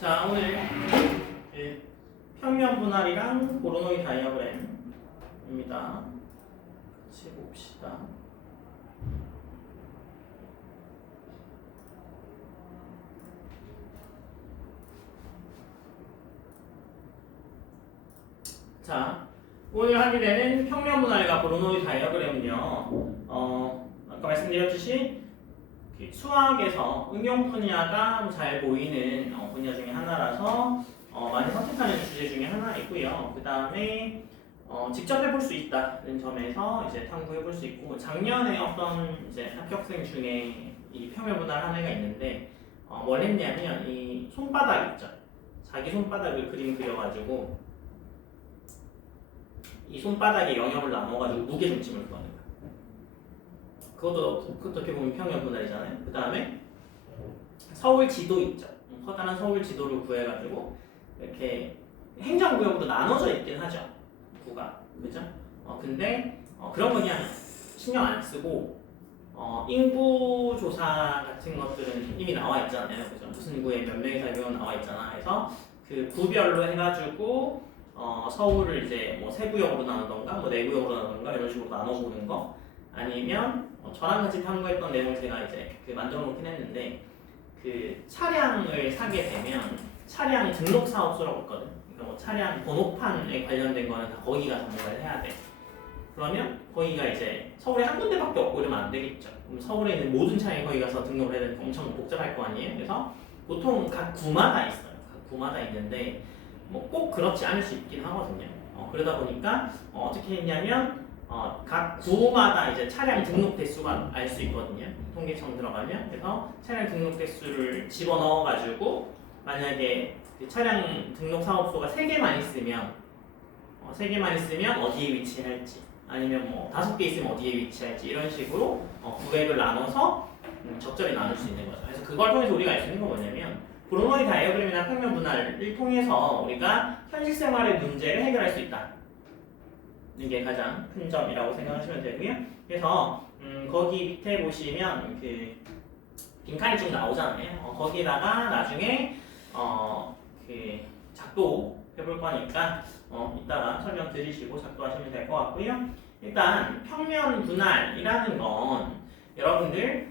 자, 오늘 평면 분할이랑 보로노이 다이어그램입니다. 같이 봅시다. 자, 오늘 하게 되는 평면 분할과 보로노이 다이어그램은요, 아까 말씀드렸듯이 수학에서 응용 분야가 잘 보이는 분야 중에 하나라서 많이 선택하는 주제 중에 하나이고요. 그 다음에 직접 해볼 수 있다는 점에서 이제 탐구해 볼 수 있고, 작년에 어떤 이제 합격생 중에 이 평면 분할 한 애가 있는데 뭘 했냐면 이 손바닥 있죠. 자기 손바닥을 그림 그려가지고 이 손바닥에 영역을 나눠가지고 무게 중심을 구하는 거예요. 그것도 어떻게 보면 평면 분할이잖아요. 그 다음에 서울 지도 있죠. 커다란 서울 지도를 구해가지고 이렇게 행정구역으로 나눠져 있긴 하죠. 구가. 그죠? 근데 그런 거 그냥 신경 안 쓰고 인구 조사 같은 것들은 이미 나와 있잖아요. 그죠? 무슨 구에 몇 명이 살고 나와 있잖아. 그래서 그 구별로 해가지고 서울을 이제 뭐 세 구역으로 나누던가 뭐 네 구역으로 나누던가 이런 식으로 나눠보는 거, 아니면 저랑 같이 탐구했던 내용 제가 이제 만들어 놓긴 했는데, 그 차량을 사게 되면 차량 등록 사업소라고 있거든. 그러니까 뭐 차량 번호판에 관련된 거는 다 거기 가서 뭔가를 해야 돼. 그러면 거기가 이제 서울에 한 군데밖에 없고 이러면 안 되겠죠. 그럼 서울에 있는 모든 차량이 거기 가서 등록을 해야 되니까 엄청 복잡할 거 아니에요. 그래서 보통 각 구마다 있어요. 각 구마다 있는데 뭐 꼭 그렇지 않을 수 있긴 하거든요. 그러다 보니까 어떻게 했냐면 각 구마다 이제 차량 등록 대수가 알 수 있거든요. 통계청 들어가면. 그래서 차량 등록 대수를 집어넣어가지고 만약에 그 차량 등록 사업소가 3개만 있으면 3개만 있으면 어디에 위치할지, 아니면 뭐 5개 있으면 어디에 위치할지, 이런 식으로 구획을 나눠서 적절히 나눌 수 있는 거죠. 그래서 그걸 통해서 우리가 알 수 있는 건 뭐냐면, 브로너리 다이어그램이나 평면 분할을 통해서 우리가 현실 생활의 문제를 해결할 수 있다. 이게 가장 큰 점이라고 생각하시면 되고요. 그래서 거기 밑에 보시면 그 빈칸이 좀 나오잖아요. 거기다가 나중에 그 작도 해볼 거니까 이따가 설명 들으시고 작도하시면 될 것 같고요. 일단 평면 분할이라는 건 여러분들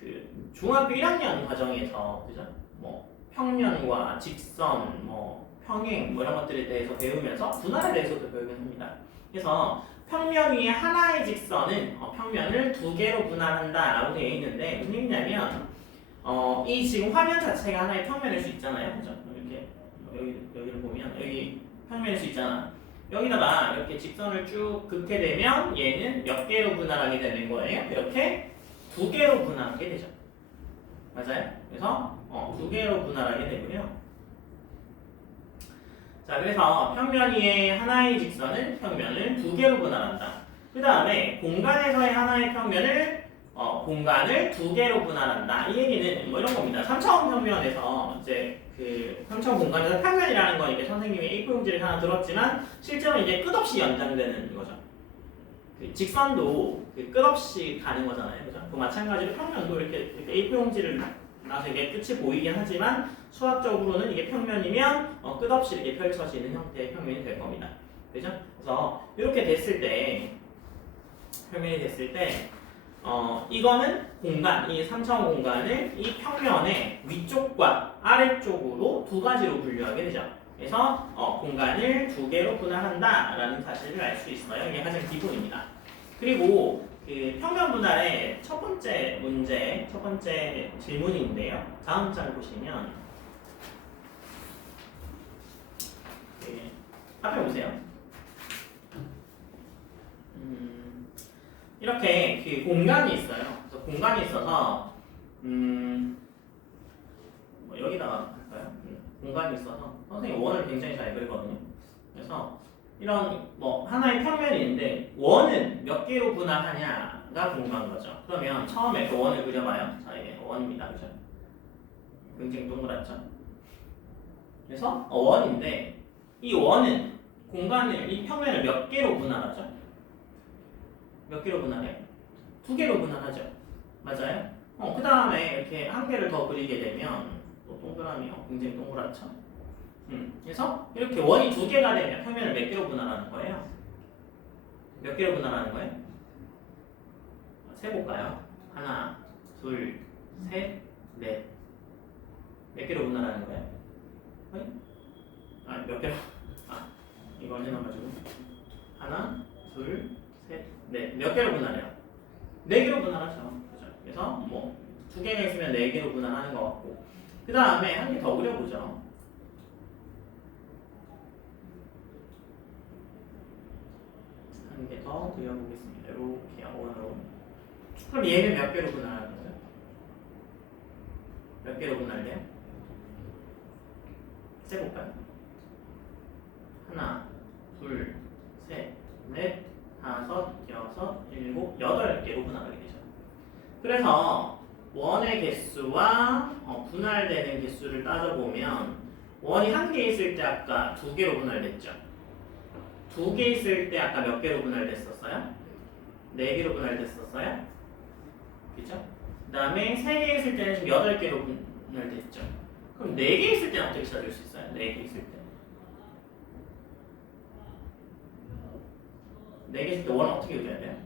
그 중학교 1학년 과정에서, 그죠? 뭐 평면과 직선, 뭐 평행 뭐 이런 것들에 대해서 배우면서 분할에 대해서도 배우긴 합니다. 그래서 평면 위에 하나의 직선은 평면을 2개로 분할한다라고 되어 있는데, 무슨 얘기냐면 이 지금 화면 자체가 하나의 평면일 수 있잖아요. 그죠? 이렇게 여기를 보면 여기 평면일 수 있잖아. 여기다가 이렇게 직선을 쭉 긋게 되면 얘는 몇 개로 분할하게 되는 거예요? 이렇게 2개로 분할하게 되죠. 맞아요? 그래서 2개로 분할하게 되고요. 자, 그래서 평면 위에 하나의 직선은 평면을 2개로 분할한다. 그 다음에 공간에서의 하나의 평면을 공간을 2개로 분할한다. 이 얘기는 뭐 이런 겁니다. 3차원 평면에서 이제 그 3차원 공간에서 평면이라는 건 이제 선생님이 A4 용지를 하나 들었지만 실제로 이제 끝없이 연장되는 거죠. 그 직선도 그 끝없이 가는 거잖아요. 그죠? 그 마찬가지로 평면도 이렇게 A4 용지를 나서 이게 끝이 보이긴 하지만 수학적으로는 이게 평면이면 끝없이 이렇게 펼쳐지는 형태의 평면이 될 겁니다. 그죠? 그래서 이렇게 됐을 때, 평면이 됐을 때 이거는 공간, 이 3차원 공간을 이 평면의 위쪽과 아래쪽으로 2가지로 분류하게 되죠. 그래서 공간을 2개로 분할한다라는 사실을 알 수 있어요. 이게 가장 기본입니다. 그리고 그 평면 분할의 첫 번째 문제, 첫 번째 질문인데요. 다음 장 보시면 앞에 보세요. 이렇게 그 공간이 있어요. 그래서 공간이 있어서 뭐 여기다가 할까요? 공간이 있어서 선생님 원을 굉장히 잘 그리거든요. 그래서 이런 뭐 하나의 평면이 있는데 원은 몇 개로 분할하냐가 궁금한 거죠. 그러면 처음에 그 원을 그려봐요. 자, 이게 원입니다. 그죠? 굉장히 동그랗죠? 그래서 원인데 이 원은 공간을, 이 평면을 몇 개로 분할하죠? 몇 개로 분할해요? 2개로 분할하죠. 맞아요? 그 다음에 이렇게 한 개를 더 그리게 되면 또 동그라미요. 굉장히 동그랗죠? 그래서 이렇게 원이 두 개가 되면 평면을 몇 개로 분할하는 거예요? 몇 개로 분할하는 거예요? 세볼까요? 하나, 둘, 셋, 넷. 몇 개로 분할하는 거예요? 몇 개로? 이걸 해놔가지고 하나, 둘, 셋, 넷. 몇 개로 분할해요? 네 개로 분할하죠. 그죠? 그래서 뭐 두 개가 있으면 네 개로 분할하는 것 같고, 그 다음에 한 개 더 그려보죠. 한 개 더 그려보겠습니다. 이렇게 원으로. 그럼 얘는 몇 개로 분할하는 거예요? 몇 개로 분할돼요? 세볼까요? 하나, 둘, 셋, 넷, 다섯, 여섯, 일곱, 여덟 개로 분할하게 되죠. 그래서 원의 개수와 분할되는 개수를 따져보면 원이 한 개 있을 때 아까 두 개로 분할됐죠. 두 개 있을 때 아까 몇 개로 분할됐었어요? 네 개로 분할됐었어요? 그죠? 그 다음에 세 개 있을 때는 지금 여덟 개로 분할됐죠. 그럼 네 개 있을 때는 어떻게 찾을 수 있어요? 네 개 있을 때. 네 개 있을 때 원은 어떻게 그려야 돼요?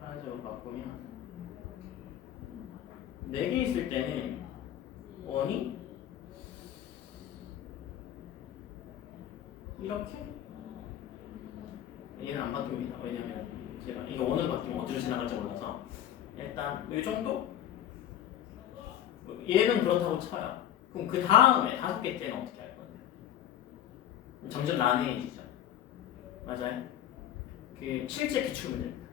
파란색으로 바꾸면 네 개 있을 때는 원이 이렇게, 얘는 안 바뀝니다. 왜냐면 제가 이게 원으로 바뀌면 어디로 지나갈지 몰라서 일단 이 정도? 얘는 그렇다고 쳐요. 그럼 그 다음에 다섯 개째는 어떻게 할 건데요? 점점 난해해지죠. 맞아요? 그 실제 기출문제입니다.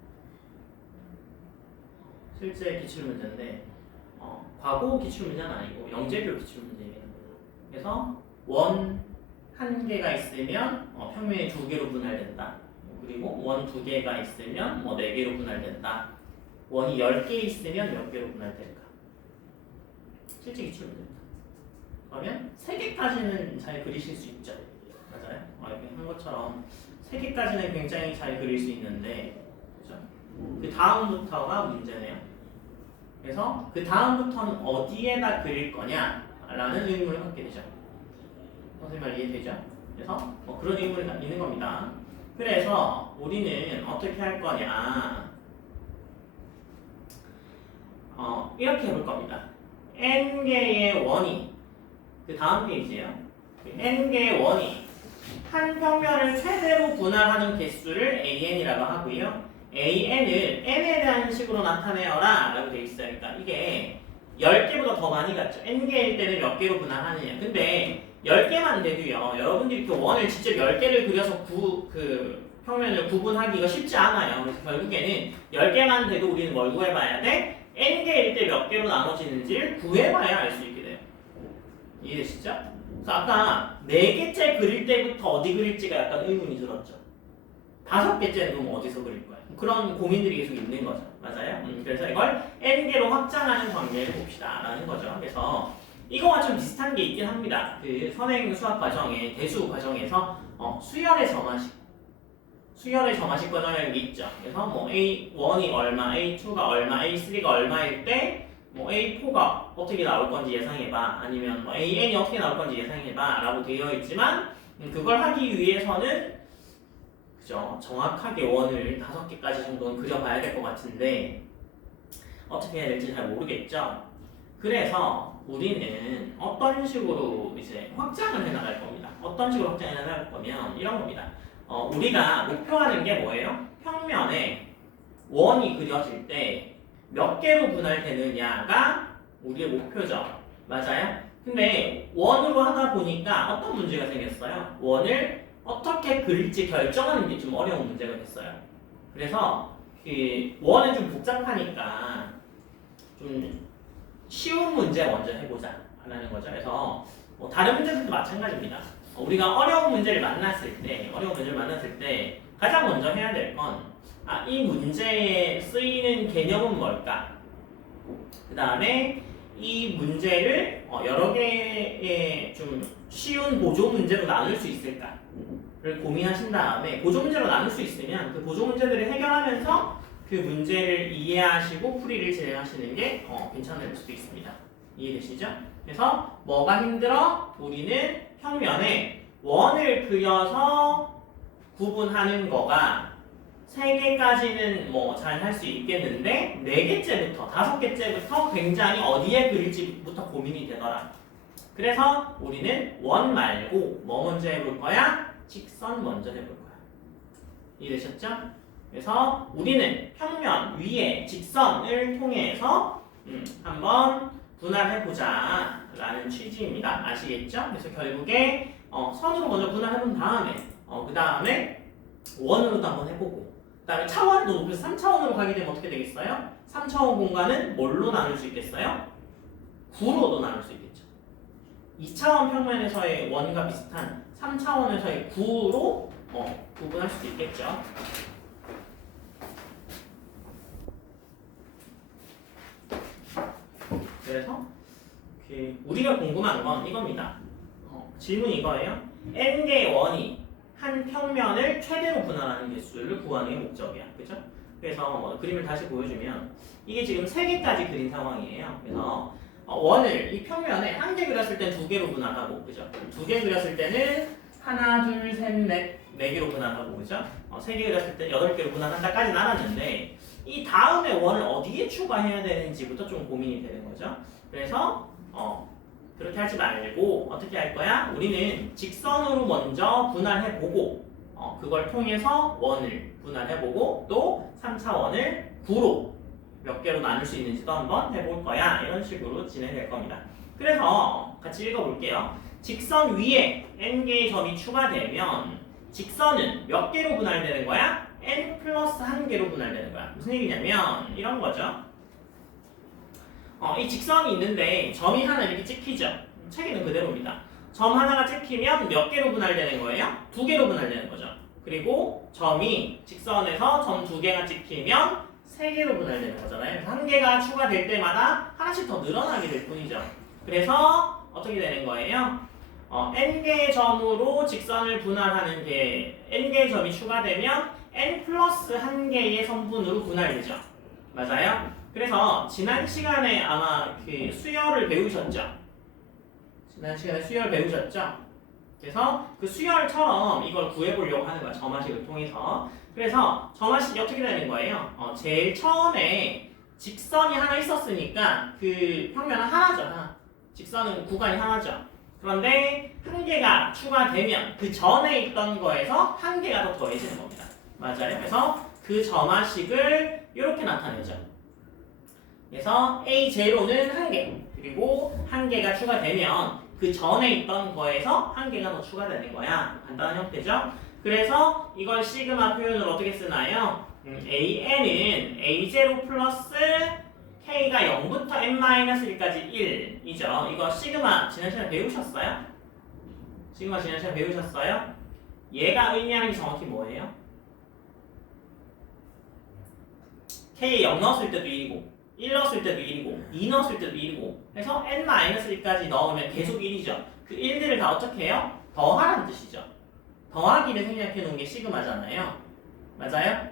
실제 기출문제인데 과거 기출문제는 아니고 영재교 기출문제입니다. 그래서 원 한 개가 있으면 평면이 두 개로 분할된다. 그리고 원 두 개가 있으면 네 개로 분할된다. 원이 10개 있으면 몇 개로 분할될까? 실제 기출문제입니다. 그러면 3개까지는 잘 그리실 수 있죠. 맞아요? 이렇게 한 것처럼 3개까지는 굉장히 잘 그릴 수 있는데, 그죠? 그 다음부터가 문제네요. 그래서 그 다음부터는 어디에다 그릴 거냐라는 의문을 갖게 되죠. 선생님 말 이해되죠? 그래서 그런 의문이 있는 겁니다. 그래서 우리는 어떻게 할 거냐? 이렇게 해볼 겁니다. n개의 원이, 그 다음 페이지에요. n개의 원이 한 평면을 최대로 분할하는 개수를 an이라고 하고요. an을 n에 대한 식으로 나타내어라 라고 되어 있어요. 그러니까 이게 10개보다 더 많이 갔죠. n개일 때는 몇 개로 분할하느냐. 근데 10개만 돼도요, 여러분들이 이렇게 원을 직접 10개를 그려서 그 평면을 구분하기가 쉽지 않아요. 그래서 결국에는 10개만 돼도 우리는 뭘 구해봐야 돼? n개일 때 몇 개로 나눠지는지를 구해봐야 알 수 있게 돼요. 이해되시죠? 그래서 아까 4개째 그릴 때부터 어디 그릴지가 약간 의문이 들었죠. 5개째는 그럼 어디서 그릴 거야? 그런 고민들이 계속 있는 거죠. 맞아요? 그래서 이걸 n개로 확장하는 관계를 봅시다 라는 거죠. 그래서 이거와 좀 비슷한 게 있긴 합니다. 그 선행 수학 과정에, 대수 과정에서 수열의 점화식 과정이라는 게 있죠. 그래서 뭐 A1이 얼마, A2가 얼마, A3가 얼마일 때 뭐 A4가 어떻게 나올 건지 예상해봐, 아니면 뭐 AN이 어떻게 나올 건지 예상해봐 라고 되어 있지만, 그걸 하기 위해서는 그죠, 정확하게 원을 5개까지 정도는 그려봐야 될 것 같은데 어떻게 해야 될지 잘 모르겠죠. 그래서 우리는 어떤 식으로 이제 확장을 해나갈 겁니다. 어떤 식으로 확장해 나갈 거면 이런 겁니다. 우리가 목표하는 게 뭐예요? 평면에 원이 그려질 때 몇 개로 분할되느냐가 우리의 목표죠. 맞아요? 근데 원으로 하다 보니까 어떤 문제가 생겼어요? 원을 어떻게 그릴지 결정하는 게 좀 어려운 문제가 됐어요. 그래서 그 원은 좀 복잡하니까 좀 쉬운 문제 먼저 해보자 라는 거죠. 그래서 다른 문제들도 마찬가지입니다. 우리가 어려운 문제를 만났을 때 가장 먼저 해야 될 건 이 문제에 쓰이는 개념은 뭘까? 그 다음에 이 문제를 여러 개의 좀 쉬운 보조 문제로 나눌 수 있을까를 고민하신 다음에, 보조 문제로 나눌 수 있으면 그 보조 문제들을 해결하면서 그 문제를 이해하시고 풀이를 진행하시는 게 괜찮을 수도 있습니다. 이해되시죠? 그래서 뭐가 힘들어? 우리는 평면에 원을 그려서 구분하는 거가 3개까지는 뭐 잘 할 수 있겠는데 4개째부터 5개째부터 굉장히 어디에 그릴지부터 고민이 되더라. 그래서 우리는 원 말고 뭐 먼저 해볼 거야? 직선 먼저 해볼 거야. 이해되셨죠? 그래서 우리는 평면 위에 직선을 통해서 한번 분할해보자 라는 취지입니다. 아시겠죠? 그래서 결국에 선으로 먼저 분할해본 다음에 그 다음에 원으로도 한번 해보고 그 다음에 차원도 높여서 3차원으로 가게 되면 어떻게 되겠어요? 3차원 공간은 뭘로 나눌 수 있겠어요? 9로도 나눌 수 있겠죠. 2차원 평면에서의 원과 비슷한 3차원에서의 9로 구분할 수도 있겠죠. 그래서 우리가 궁금한 건 이겁니다. 질문이 이거예요. n개의 원이 한 평면을 최대로 분할하는 개수를 구하는 게 목적이야. 그죠? 그래서 그림을 다시 보여주면 이게 지금 3개까지 그린 상황이에요. 그래서 원을 이 평면에 한 개 그렸을 땐 2개로 분할하고, 그죠? 2개 그렸을 때는 하나, 둘, 셋, 넷, 4개로 분할하고, 그죠? 3개 그렸을 때 8개로 분할한다까지 나눴는데 이 다음에 원을 어디에 추가해야 되는지부터 좀 고민이 되는 거죠. 그래서 그렇게 하지 말고 어떻게 할 거야? 우리는 직선으로 먼저 분할해보고 그걸 통해서 원을 분할해보고 또 3차원을 9로 몇 개로 나눌 수 있는지도 한번 해볼 거야. 이런 식으로 진행될 겁니다. 그래서 같이 읽어볼게요. 직선 위에 n개의 점이 추가되면 직선은 몇 개로 분할되는 거야? n 플러스 1개로 분할되는 거야. 무슨 얘기냐면 이런 거죠. 이 직선이 있는데 점이 하나 이렇게 찍히죠. 책에는 그대로입니다. 점 하나가 찍히면 몇 개로 분할되는 거예요? 2개로 분할되는 거죠. 그리고 점이 직선에서 점 2개가 찍히면 3개로 분할되는 거잖아요. 그래서 1개가 추가될 때마다 하나씩 더 늘어나게 될 뿐이죠. 그래서 어떻게 되는 거예요? n개의 점으로 직선을 분할하는 게 n개의 점이 추가되면 n 플러스 1개의 선분으로 분할되죠. 맞아요? 그래서 지난 시간에 아마 그 수열을 배우셨죠? 지난 시간에 수열 배우셨죠? 그래서 그 수열처럼 이걸 구해보려고 하는 거야. 점화식을 통해서. 그래서 점화식이 어떻게 되는 거예요? 제일 처음에 직선이 하나 있었으니까 그 평면은 하나죠. 하나. 직선은 구간이 하나죠. 그런데 1개가 추가되면 그 전에 있던 거에서 1개가 더 더해지는 겁니다. 맞아요? 그래서 그 점화식을 이렇게 나타내죠. 그래서 A0는 1개, 그리고 1개가 추가되면 그 전에 있던 거에서 1개가 더 추가되는 거야. 간단한 형태죠. 그래서 이걸 시그마 표현을 어떻게 쓰나요? AN은 A0 플러스 K가 0부터 N-1까지 1이죠. 이거 시그마 지난 시간에 배우셨어요? 시그마 지난 시간에 배우셨어요? 얘가 의미하는 게 정확히 뭐예요? K 0 넣었을 때도 1이고 1 넣었을 때도 1이고 2 넣었을 때도 1이고 해서 N-1까지 넣으면 계속 1이죠. 그 1들을 다 어떻게 해요? 더하라는 뜻이죠. 더하기를 생략해 놓은 게 시그마잖아요. 맞아요?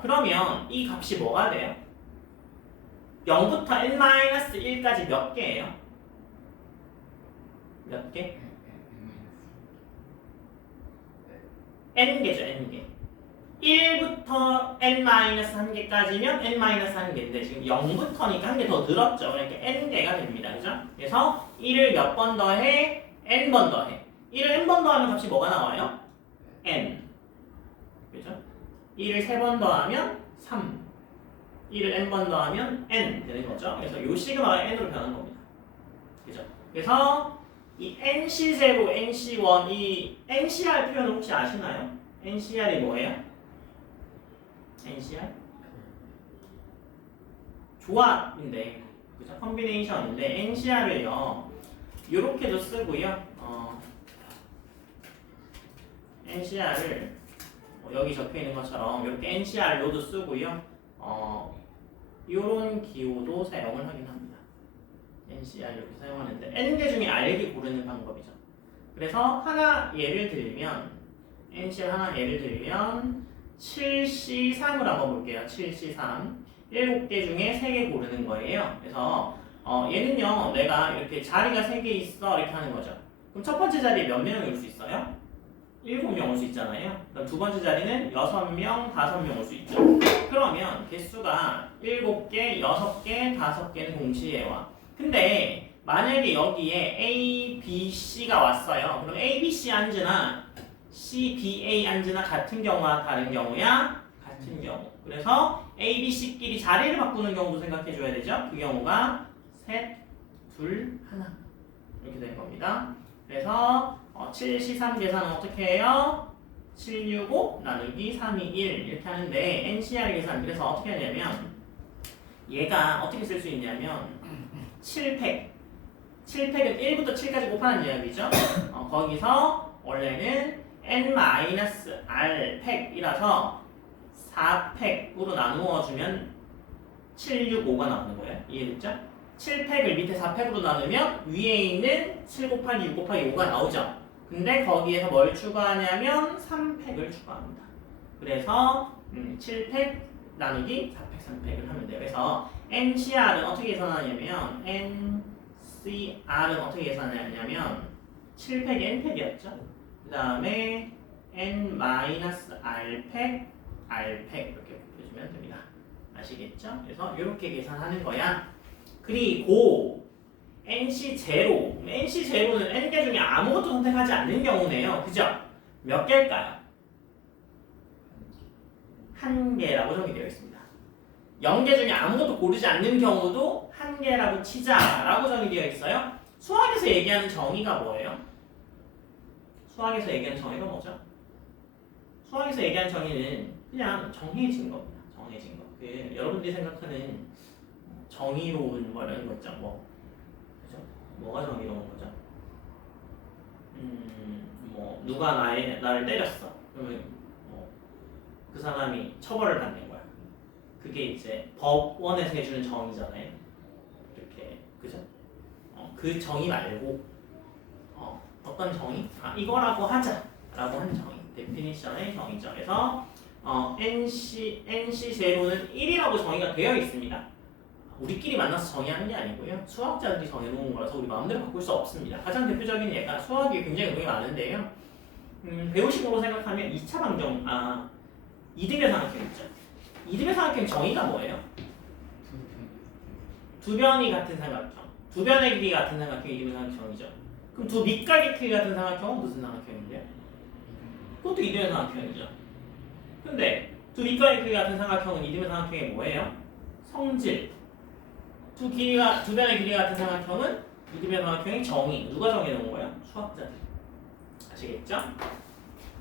그러면 이 값이 뭐가 돼요? 0부터 N-1까지 몇 개예요? 몇 개? N개죠, N개. 1부터 N-1개까지면 N-1개인데 지금 0부터니까 한 개 더 늘었죠. 그러니까 N개가 됩니다. 그죠? 그래서 1을 몇 번 더해? N번 더해. 1을 N번 더하면 값이 뭐가 나와요? N. 그죠? 1을 3번 더하면 3. 1을 N번 더하면 N 되는 거죠. 그래서 요 시그마가 N으로 변한 겁니다. 그죠? 그래서 이 NC0, NC1, 이 NCR 표현 혹시 아시나요? NCR이 뭐예요? NCR? 조합인데, 그죠? 컨비네이션인데 NCR을요 요렇게도 쓰고요. NCR을 여기 적혀 있는 것처럼 이렇게 NCR로도 쓰고요. 이런 기호도 사용을 하긴 합니다. NCR 이렇게 사용하는데 N개 중에 R개 고르는 방법이죠. 그래서 하나 예를 들면 NCR 하나 예를 들면 7C3을 한번 볼게요. 7C3 7개 중에 3개 고르는 거예요. 그래서 얘는요 내가 이렇게 자리가 3개 있어 이렇게 하는 거죠. 그럼 첫 번째 자리에 몇 명이 올 수 있어요? 7명 올 수 있잖아요. 그럼 두 번째 자리는 6명, 5명 올 수 있죠. 그러면 개수가 7개, 6개, 5개는 동시에 와. 근데 만약에 여기에 A, B, C가 왔어요. 그럼 A, B, C 앉으나 C, B, A 앉으나 같은 경우와 다른 경우야? 같은 경우. 그래서 A, B, C끼리 자리를 바꾸는 경우도 생각해 줘야 되죠. 그 경우가 셋, 둘, 하나 이렇게 된 겁니다. 그래서 7, 13 계산은 어떻게 해요? 7, 6, 5 나누기 3, 2, 1 이렇게 하는데 NCR 계산 그래서 어떻게 하냐면 얘가 어떻게 쓸 수 있냐면 7팩 7팩은 1부터 7까지 곱하는 이야기죠. 거기서 원래는 n-r 팩이라서 4팩으로 나누어주면 7, 6, 5가 나오는 거예요. 이해됐죠? 7팩을 밑에 4팩으로 나누면 위에 있는 7 곱하기 6 곱하기 5가 나오죠. 근데 거기에서 뭘 추가하냐면 3팩을 추가합니다. 그래서 7팩 나누기 4팩 3팩을 하면 돼요. 그래서 NCR은 어떻게 계산하냐면 NCR은 어떻게 계산하냐면 7팩이 n팩이었죠. 그 다음에 n-r팩 r팩 이렇게 보여주면 됩니다. 아시겠죠? 그래서 이렇게 계산하는 거야. 그리고 NC0, NC0는 n개 중에 아무것도 선택하지 않는 경우네요. 그죠? 몇 개일까요? 1개라고 정의되어 있습니다. 0개 중에 아무것도 고르지 않는 경우도 1개라고 치자라고 정의되어 있어요. 수학에서 얘기하는 정의가 뭐예요? 수학에서 얘기하는 정의가 뭐죠? 수학에서 얘기하는 정의는 그냥 정해진 겁니다. 정해진 거. 여러분들이 생각하는 정의로운 뭐 이런 거 있죠. 그죠? 뭐가 정의로운 거죠? 뭐 누가 나를 때렸어. 그러면 그 사람이 처벌을 받는 거야. 그게 이제 법원에서 해주는 정의잖아요. 이렇게 그죠? 그 정의 말고 어떤 정의? 이거라고 하자라고 하는 정의. 데피니션의 정의죠. 그래서 NC0는 1이라고 정의가 되어 있습니다. 우리끼리 만나서 정의하는 게 아니고요. 수학자들이 정해놓은 거라서 우리 마음대로 바꿀 수 없습니다. 가장 대표적인 예가 수학이 굉장히 의미 많은데요. 배우식으로 생각하면 2차 방정, 이등변 삼각형 있죠. 이등변 삼각형 정의가 뭐예요? 두 변이 같은 삼각형. 두 변의 길이 같은 삼각형이 이등변 삼각형이죠. 그럼 두 밑각의 길이 같은 삼각형은 무슨 삼각형인데요? 그것도 이등변 삼각형이죠. 근데 두 밑각의 길이 같은 삼각형은 이등변 삼각형이 뭐예요? 성질. 두 변의 길이가 같은 삼각형은 이등변 삼각형의 정의. 누가 정해놓은 거예요? 수학자들. 아시겠죠?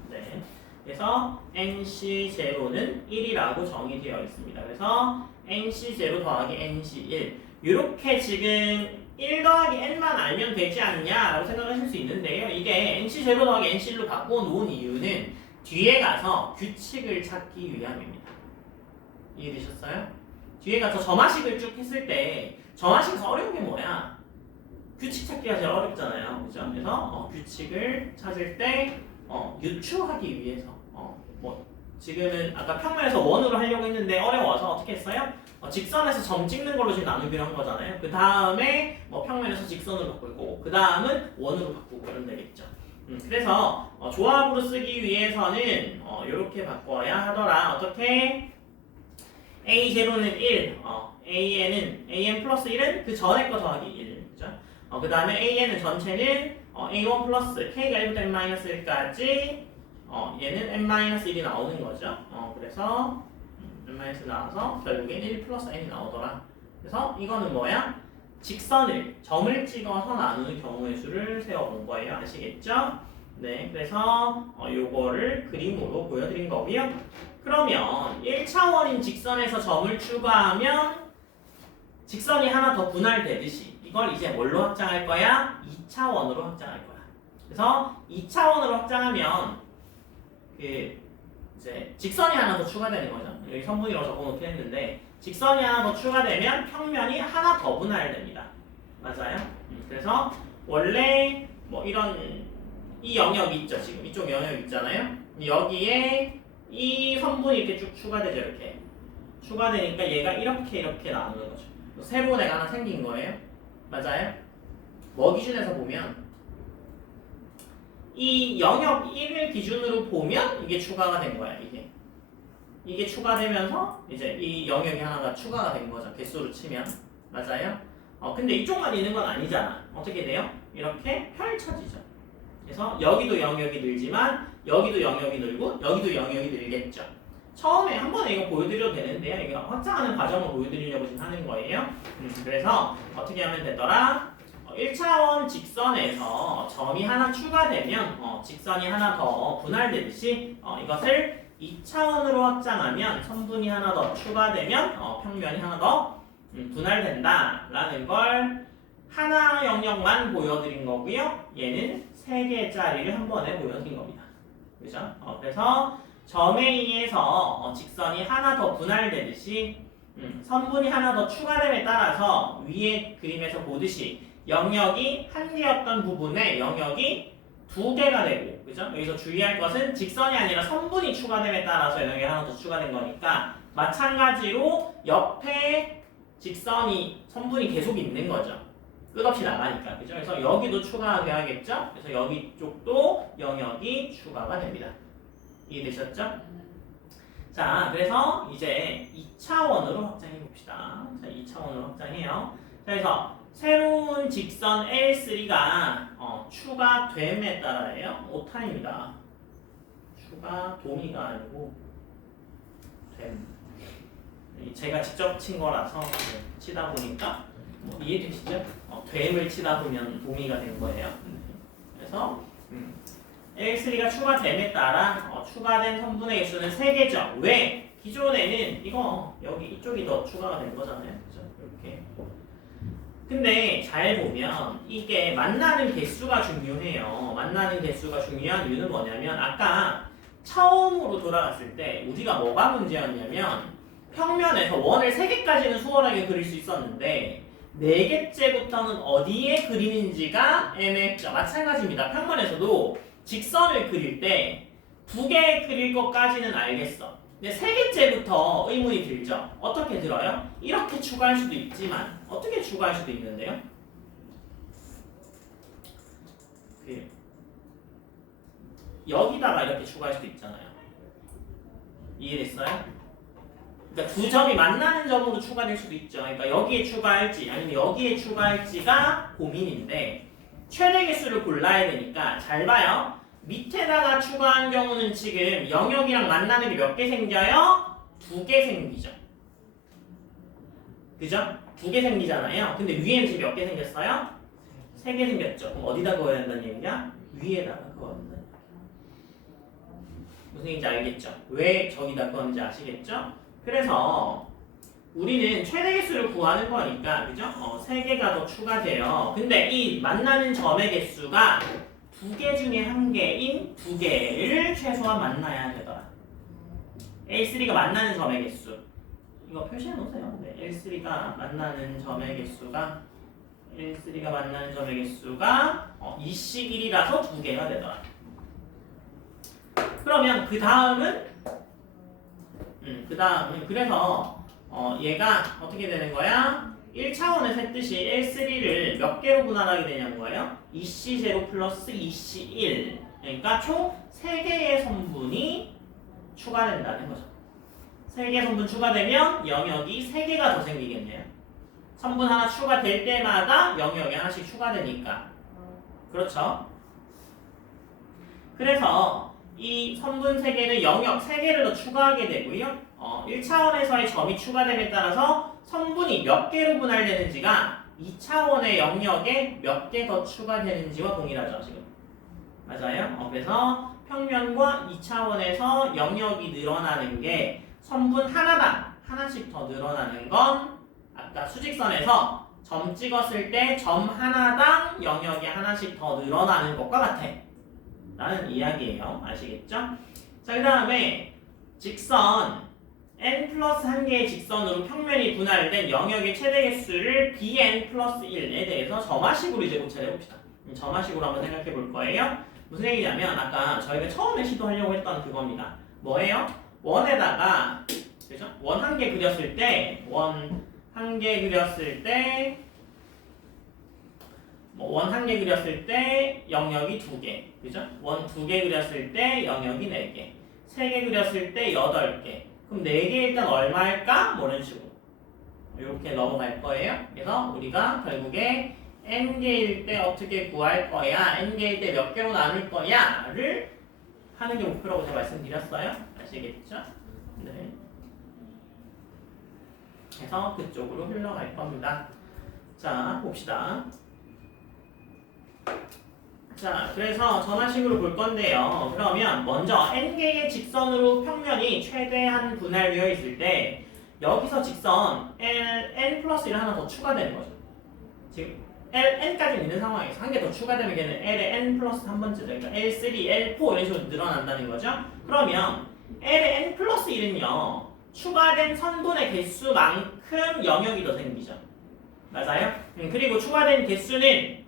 네. 그래서 NC0는 1이라고 정의되어 있습니다. 그래서 NC0 더하기 NC1 이렇게 지금 1 더하기 n만 알면 되지 않냐라고 생각하실 수 있는데요. 이게 NC0 더하기 NC1로 바꿔놓은 이유는 뒤에 가서 규칙을 찾기 위함입니다. 이해되셨어요? 뒤에 가서 점화식을 쭉 했을 때 점화식에서 어려운 게 뭐야? 규칙 찾기가 제일 어렵잖아요. 그죠? 그래서 규칙을 찾을 때 유추하기 위해서 지금은 아까 평면에서 원으로 하려고 했는데 어려워서 어떻게 했어요? 직선에서 점 찍는 걸로 지금 나누기로 한 거잖아요. 그 다음에 평면에서 직선으로 바꿀 거고 그 다음은 원으로 바꾸고 이러면 되겠죠. 그래서 조합으로 쓰기 위해서는 이렇게 바꿔야 하더라. 어떻게? A0는 1, AN 플러스 1은 그 전에 거 더하기 1, 그죠? 그 다음에 AN은 전체는 A1 플러스 K가 1부터 N-1까지 얘는 N-1이 나오는 거죠. 그래서 N- 나와서 결국엔 1 플러스 N이 나오더라. 그래서 이거는 뭐야? 직선을, 점을 찍어서 나누는 경우의 수를 세워본 거예요. 아시겠죠? 네, 그래서 요거를 그림으로 보여드린 거고요. 그러면 1차원인 직선에서 점을 추가하면 직선이 하나 더 분할되듯이 이걸 이제 뭘로 확장할 거야? 2차원으로 확장할 거야. 그래서 2차원으로 확장하면 이제 직선이 하나 더 추가되는 거죠. 여기 선분위로 적어놓긴 했는데 직선이 하나 더 추가되면 평면이 하나 더 분할됩니다. 맞아요? 그래서 원래 이 영역 있죠. 지금 이쪽 영역 있잖아요. 여기에 이 선분이 이렇게 쭉 추가되죠. 이렇게 추가되니까 얘가 이렇게 나누는 거죠. 새로운 애가 하나 생긴 거예요. 맞아요? 뭐 기준에서 보면 이 영역 1을 기준으로 보면 이게 추가가 된 거야. 이게 추가되면서 이제 이 영역이 하나가 추가가 된 거죠. 개수로 치면. 맞아요? 근데 이쪽만 있는 건 아니잖아. 어떻게 돼요? 이렇게 펼쳐지죠. 그래서 여기도 영역이 늘지만 여기도 영역이 늘고 여기도 영역이 늘겠죠. 처음에 한 번에 이거 보여드려도 되는데요. 이거 확장하는 과정을 보여드리려고 지금 하는 거예요. 그래서 어떻게 하면 되더라? 1차원 직선에서 점이 하나 추가되면 직선이 하나 더 분할되듯이 이것을 2차원으로 확장하면 선분이 하나 더 추가되면 평면이 하나 더 분할된다라는 걸 하나 영역만 보여드린 거고요. 얘는 3개짜리를 한 번에 보여드린 겁니다. 그죠? 그래서 점에 의해서 직선이 하나 더 분할되듯이 선분이 하나 더 추가됨에 따라서 위에 그림에서 보듯이 영역이 한 개였던 부분에 영역이 2개가 되고, 그죠? 여기서 주의할 것은 직선이 아니라 선분이 추가됨에 따라서 영역이 하나 더 추가된 거니까 마찬가지로 옆에 직선이 선분이 계속 있는 거죠. 끝없이 나가니까, 그죠? 그래서 여기도 추가가 돼야겠죠? 그래서 여기 쪽도 영역이 추가가 됩니다. 이해되셨죠? 자, 그래서 이제 2차원으로 확장해 봅시다. 자, 2차원으로 확장해요. 자, 그래서 새로운 직선 L3가 추가됨에 따라예요. 오타입니다. 추가 도미가 아니고 됨. 제가 직접 친 거라서 치다 보니까 이해되시죠? 됨을 치다 보면 도미가 된 거예요. 그래서 L3가 추가됨에 따라 추가된 선분의 개수는 3개죠. 왜? 기존에는 이거 여기 이쪽이 더 추가가 된 거잖아요. 그죠? 이렇게. 근데 잘 보면 이게 만나는 개수가 중요해요. 만나는 개수가 중요한 이유는 뭐냐면 아까 처음으로 돌아갔을 때 우리가 뭐가 문제였냐면 평면에서 원을 3개까지는 수월하게 그릴 수 있었는데 4개째부터는 어디에 그리는지가 애매했죠. 마찬가지입니다. 평면에서도 직선을 그릴 때 2개 그릴 것까지는 알겠어. 근데 3개째부터 의문이 들죠. 어떻게 들어요? 이렇게 추가할 수도 있지만 어떻게 추가할 수도 있는데요? 여기다가 이렇게 추가할 수도 있잖아요. 이해됐어요? 그러니까 두 점이 만나는 점으로 추가될 수도 있죠. 그러니까 여기에 추가할지 아니면 여기에 추가할지가 고민인데 최대 개수를 골라야 되니까 잘 봐요. 밑에다가 추가한 경우는 지금 영역이랑 만나는 게 몇 개 생겨요? 2개 생기죠. 그죠? 2개 생기잖아요. 근데 위에는 지금 몇 개 생겼어요? 3개 생겼죠. 그럼 어디다 그어야 된다는 얘기냐? 위에다가 그어야 된다는 얘기야. 무슨 얘기인지 알겠죠? 왜 저기다 그었는지 아시겠죠? 그래서 우리는 최대 개수를 구하는 거니까, 그죠? 3개가 더 추가돼요. 근데 이 만나는 점의 개수가 2개 중에 1개인 2개를 최소한 만나야 되더라. L3가 만나는 점의 개수. 이거 표시해 놓으세요. 네, L3가 만나는 점의 개수가 이씩 1이라서 2개가 되더라. 그러면 그 다음은 그래서 얘가 어떻게 되는 거야? 1차원에서 했듯이 L3를 몇 개로 분할하게 되냐는 거예요? 2C0 플러스 2C1. 그러니까 총 3개의 선분이 추가된다는 거죠. 3개의 선분 추가되면 영역이 3개가 더 생기겠네요. 선분 하나 추가될 때마다 영역이 하나씩 추가되니까. 그렇죠? 그래서 이 선분 3개는 영역 3개를 더 추가하게 되고요. 1차원에서의 점이 추가됨에 따라서 선분이 몇 개로 분할되는지가 2차원의 영역에 몇 개 더 추가되는지와 동일하죠. 지금. 맞아요? 그래서 평면과 2차원에서 영역이 늘어나는 게 선분 하나당 하나씩 더 늘어나는 건 아까 수직선에서 점 찍었을 때 점 하나당 영역이 하나씩 더 늘어나는 것과 같아. 라는 이야기예요. 아시겠죠? 자, 그 다음에 직선 n 플러스 1개의 직선으로 평면이 분할된 영역의 최대 개수를 bn 플러스 1에 대해서 점화식으로 이제 고찰해 봅시다. 점화식으로 한번 생각해 볼 거예요. 무슨 얘기냐면 아까 저희가 처음에 시도하려고 했던 그겁니다. 뭐예요? 원에다가 그죠? 원 한 개 그렸을 때 원 한 개 그렸을 때 영역이 2개. 그죠? 원 2개 그렸을 때 영역이 4개. 3개 그렸을 때 8개. 그럼 4개 일단 얼마일까? 뭐 이런 식으로. 이렇게 넘어갈 거예요. 그래서 우리가 결국에 n개일 때 어떻게 구할 거야? n개일 때 몇 개로 나눌 거야? 를 하는 게 목표라고 제가 말씀드렸어요. 아시겠죠? 네. 그래서 그쪽으로 흘러갈 겁니다. 자, 봅시다. 자, 그래서 전화식으로 볼 건데요. 그러면 먼저 n개의 직선으로 평면이 최대한 분할되어 있을 때 여기서 직선 n 플러스 1 하나 더 추가되는 거죠. 지금 n까지 있는 상황에서 한 개 더 추가되면 걔는 l의 n 플러스 한 번째죠. 그러니까 L3, L4 이런 식으로 늘어난다는 거죠. 그러면 l의 n 플러스 1은요. 추가된 선분의 개수만큼 영역이 더 생기죠. 맞아요? 그리고 추가된 개수는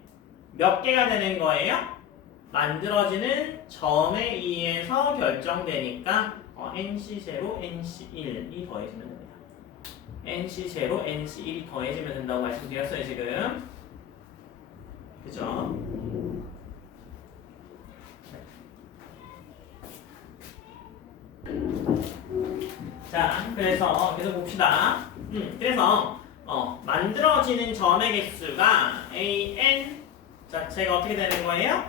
몇 개가 되는 거예요? 만들어지는 점에 의해서 결정되니까 NC0, NC1이 더해지면 됩니다. NC0, NC1이 더해지면 된다고 말씀드렸어요, 지금. 그죠? 자, 그래서 계속 봅시다. 그래서 만들어지는 점의 개수가 AN 자체가 어떻게 되는 거예요?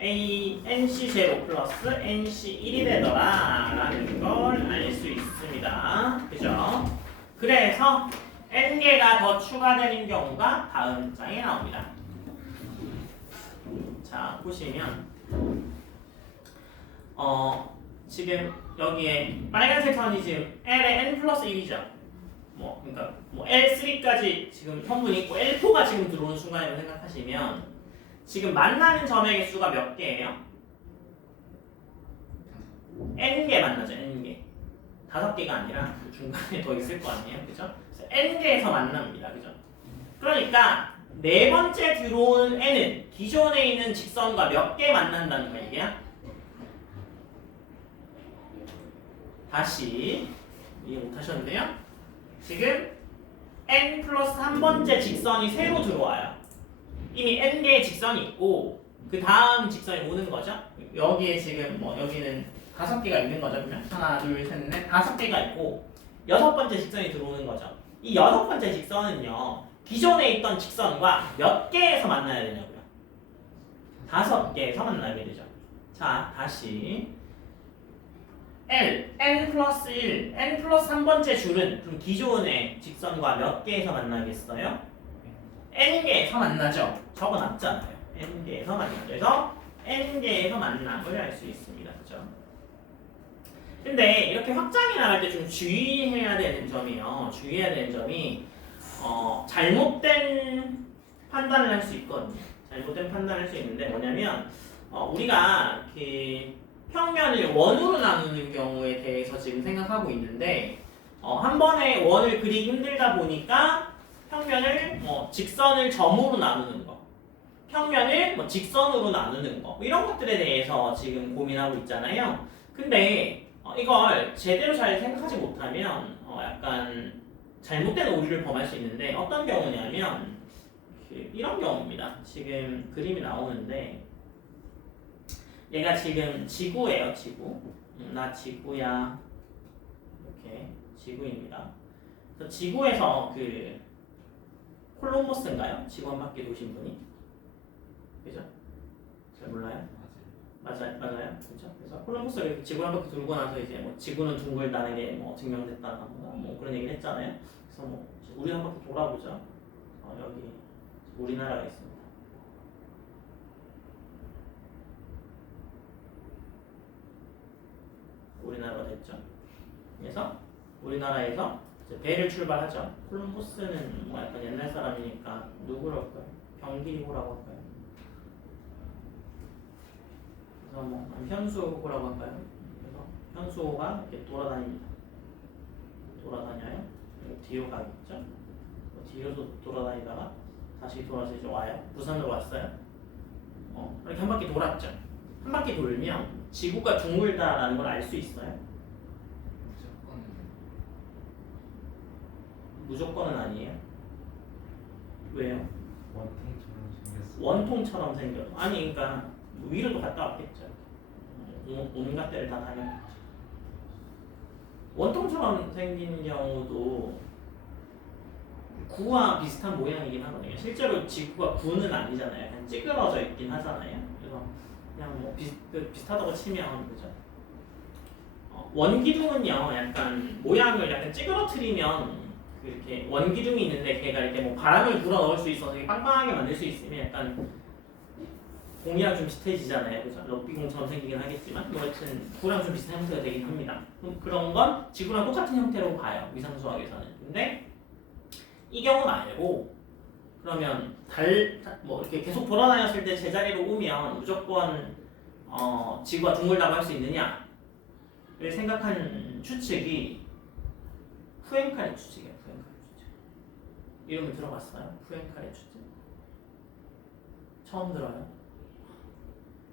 NC0 플러스 NC1이 되더라 라는 걸 알 수 있습니다. 그죠? 그래서 N개가 더 추가되는 경우가 다음 장에 나옵니다. 자, 보시면 지금 여기에 빨간색 선이 지금 L의 N 플러스 1이죠. 그러니까 L3까지 지금 선분이 있고 L4가 지금 들어오는 순간이라고 생각하시면 지금 만나는 점의 개수가 몇 개예요? N개 만나죠, N개. 5개가 아니라 중간에 더 있을 거 아니에요, 그죠? 그래서 N개에서 만납니다, 그죠? 그러니까 네 번째 들어오는 N은 기존에 있는 직선과 몇 개 만난다는 거 얘기야? 다시 이해 못하셨는데요? 지금 N 플러스 한 번째 직선이 새로 들어와요. 이미 N개의 직선이 있고 그 다음 직선이 오는 거죠. 여기에 지금 여기는 5개가 있는 거죠. 그러면 하나, 둘, 셋, 넷, 5개가 있고 6번째 직선이 들어오는 거죠. 이 6번째 직선은요. 기존에 있던 직선과 몇 개에서 만나야 되냐고요? 5개에서 만나게 되죠. 자, 다시 N 플러스 1, N 플러스 한 번째 줄은 그럼 기존의 직선과 몇 개에서 만나겠어요? N개에서 만나죠. 적어놨잖아요. N개에서 만나죠. 그래서 N개에서 만남을 할 수 있습니다. 그죠? 근데 이렇게 확장이 나갈 때 좀 주의해야 되는 점이요. 주의해야 되는 점이 잘못된 판단을 할 수 있거든요. 잘못된 판단을 할 수 있는데 뭐냐면 우리가 평면을 원으로 나누는 경우에 대해서 지금 생각하고 있는데 한 번에 원을 그리기 힘들다 보니까 평면을 직선을 점으로 나누는 거, 평면을 직선으로 나누는 거 이런 것들에 대해서 지금 고민하고 있잖아요. 근데 이걸 제대로 잘 생각하지 못하면 약간 잘못된 오류를 범할 수 있는데 어떤 경우냐면 이런 경우입니다. 지금 그림이 나오는데 얘가 지금 지구예요, 지구. 나 지구야. 이렇게 지구입니다. 그래서 지구에서 콜럼버스인가요? 지구 한 바퀴 도신 분이? 그죠? 잘 몰라요? 맞아요. 그렇죠? 그래서 콜럼버스가 지구 한 바퀴 돌고 나서 이제 지구는 둥글다는 게 증명됐다던가 그런 얘기를 했잖아요. 그래서 우리 한 바퀴 돌아보죠. 여기 우리나라가 있습니다. 우리나라가 됐죠. 그래서 우리나라에서 이제 배를 출발하죠. 콜럼버스는 약간 옛날 사람이니까 누구로 할까요? 병기호라고 할까요? 그래서 현수호라고 할까요? 그래서 현수호가 이렇게 돌아다닙니다. 돌아다녀요. 뒤로 가겠죠. 뒤로도 돌아다니다가 다시 돌아서 이제 와요. 부산으로 왔어요. 이렇게 한 바퀴 돌았죠. 한 바퀴 돌면 지구가 둥글다라는 걸 알 수 있어요? 무조건은 아니에요. 왜요? 원통처럼 생겼어. 원통처럼 생겨도 아니 그러니까 위로도 갔다 왔겠죠. 온갖 데를 다 다녔겠죠. 원통처럼 생긴 경우도 구와 비슷한 모양이긴 하거든요. 실제로 지구가 구는 아니잖아요. 그냥 찌그러져 있긴 하잖아요. 그래서 그냥 뭐 비슷하다고 치면 그죠. 원기둥은요, 약간 모양을 약간 찌그러뜨리면 이렇게 원기둥이 있는데 걔가 이렇게 뭐 바람을 불어 넣을 수 있어서 빵빵하게 만들 수 있으면 약간 공이랑 좀 비슷해지잖아요. 그죠? 럭비공처럼 생기긴 하겠지만 뭐 하여튼 구랑 좀 비슷한 형태가 되긴 합니다. 그런 건 지구랑 똑같은 형태로 봐요. 위상수학에서는. 근데 이 경우 말고 그러면 뭐 이렇게 계속 돌아다녔을 때 제자리로 오면 무조건 지구가 둥글다고 할 수 있느냐를 생각한 추측이 푸엔카레 추측이에요. 푸엔카레 추측. 이름을 들어봤어요? 푸엔카레 추측? 처음 들어요?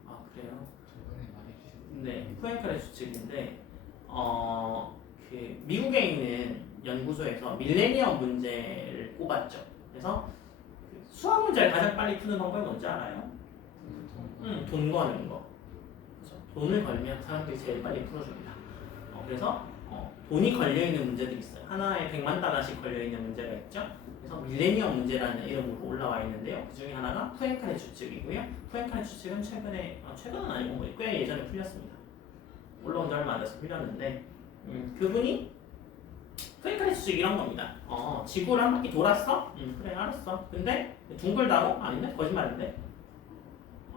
아 그래요? 저번에 말해주셨던. 네, 푸엔카레 추측인데 그 미국에 있는 연구소에서 밀레니엄 문제를 꼽았죠. 그래서 수학 문제를 가장 빨리 푸는 방법이 뭔지 알아요? 돈 거는 거. 그렇죠? 돈을 걸면 사람들이 제일 빨리 풀어줍니다. 그래서 돈이 걸려있는 문제들이 있어요. 하나에 100만 달러씩 걸려있는 문제가 있죠. 그래서 밀레니엄 문제라는 이름으로 올라와 있는데요. 그 중에 하나가 푸엔카레 추측이고요. 푸엔카레 추측은 최근은 아니고 꽤 예전에 풀렸습니다. 올라온 지 얼마 안 돼서 풀렸는데 그분이 푸엔카레 추측 이런 겁니다. 지구를 한 바퀴 돌았어? 그래 알았어. 근데 둥글다고? 아닌데? 거짓말인데?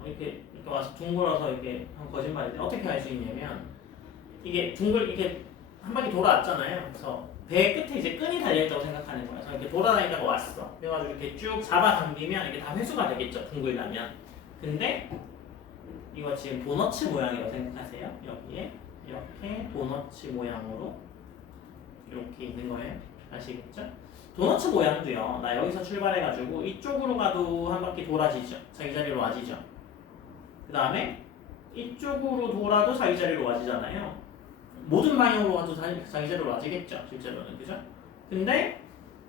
이렇게 와서 둥글어서 이렇게 한 거짓말인데 어떻게 알 수 있냐면 이게 이게 한 바퀴 돌아왔잖아요. 그래서 배 끝에 이제 끈이 달려있다고 생각하는 거예요. 그래서 이렇게 돌아다니다가 왔어. 그래가지고 이렇게 쭉 잡아당기면 이게 다 회수가 되겠죠. 둥글다면. 근데 이거 지금 도너츠 모양이라고 생각하세요. 여기에 이렇게 도너츠 모양으로 이렇게 있는 거예요. 아시겠죠? 도너츠 모양도요. 나 여기서 출발해가지고 이쪽으로 가도 한 바퀴 돌아지죠. 자기 자리로 와지죠. 그 다음에 이쪽으로 돌아도 자기 자리로 와지잖아요. 모든 방향으로 와도 자기 자리로 와지겠죠. 실제로는. 그죠? 근데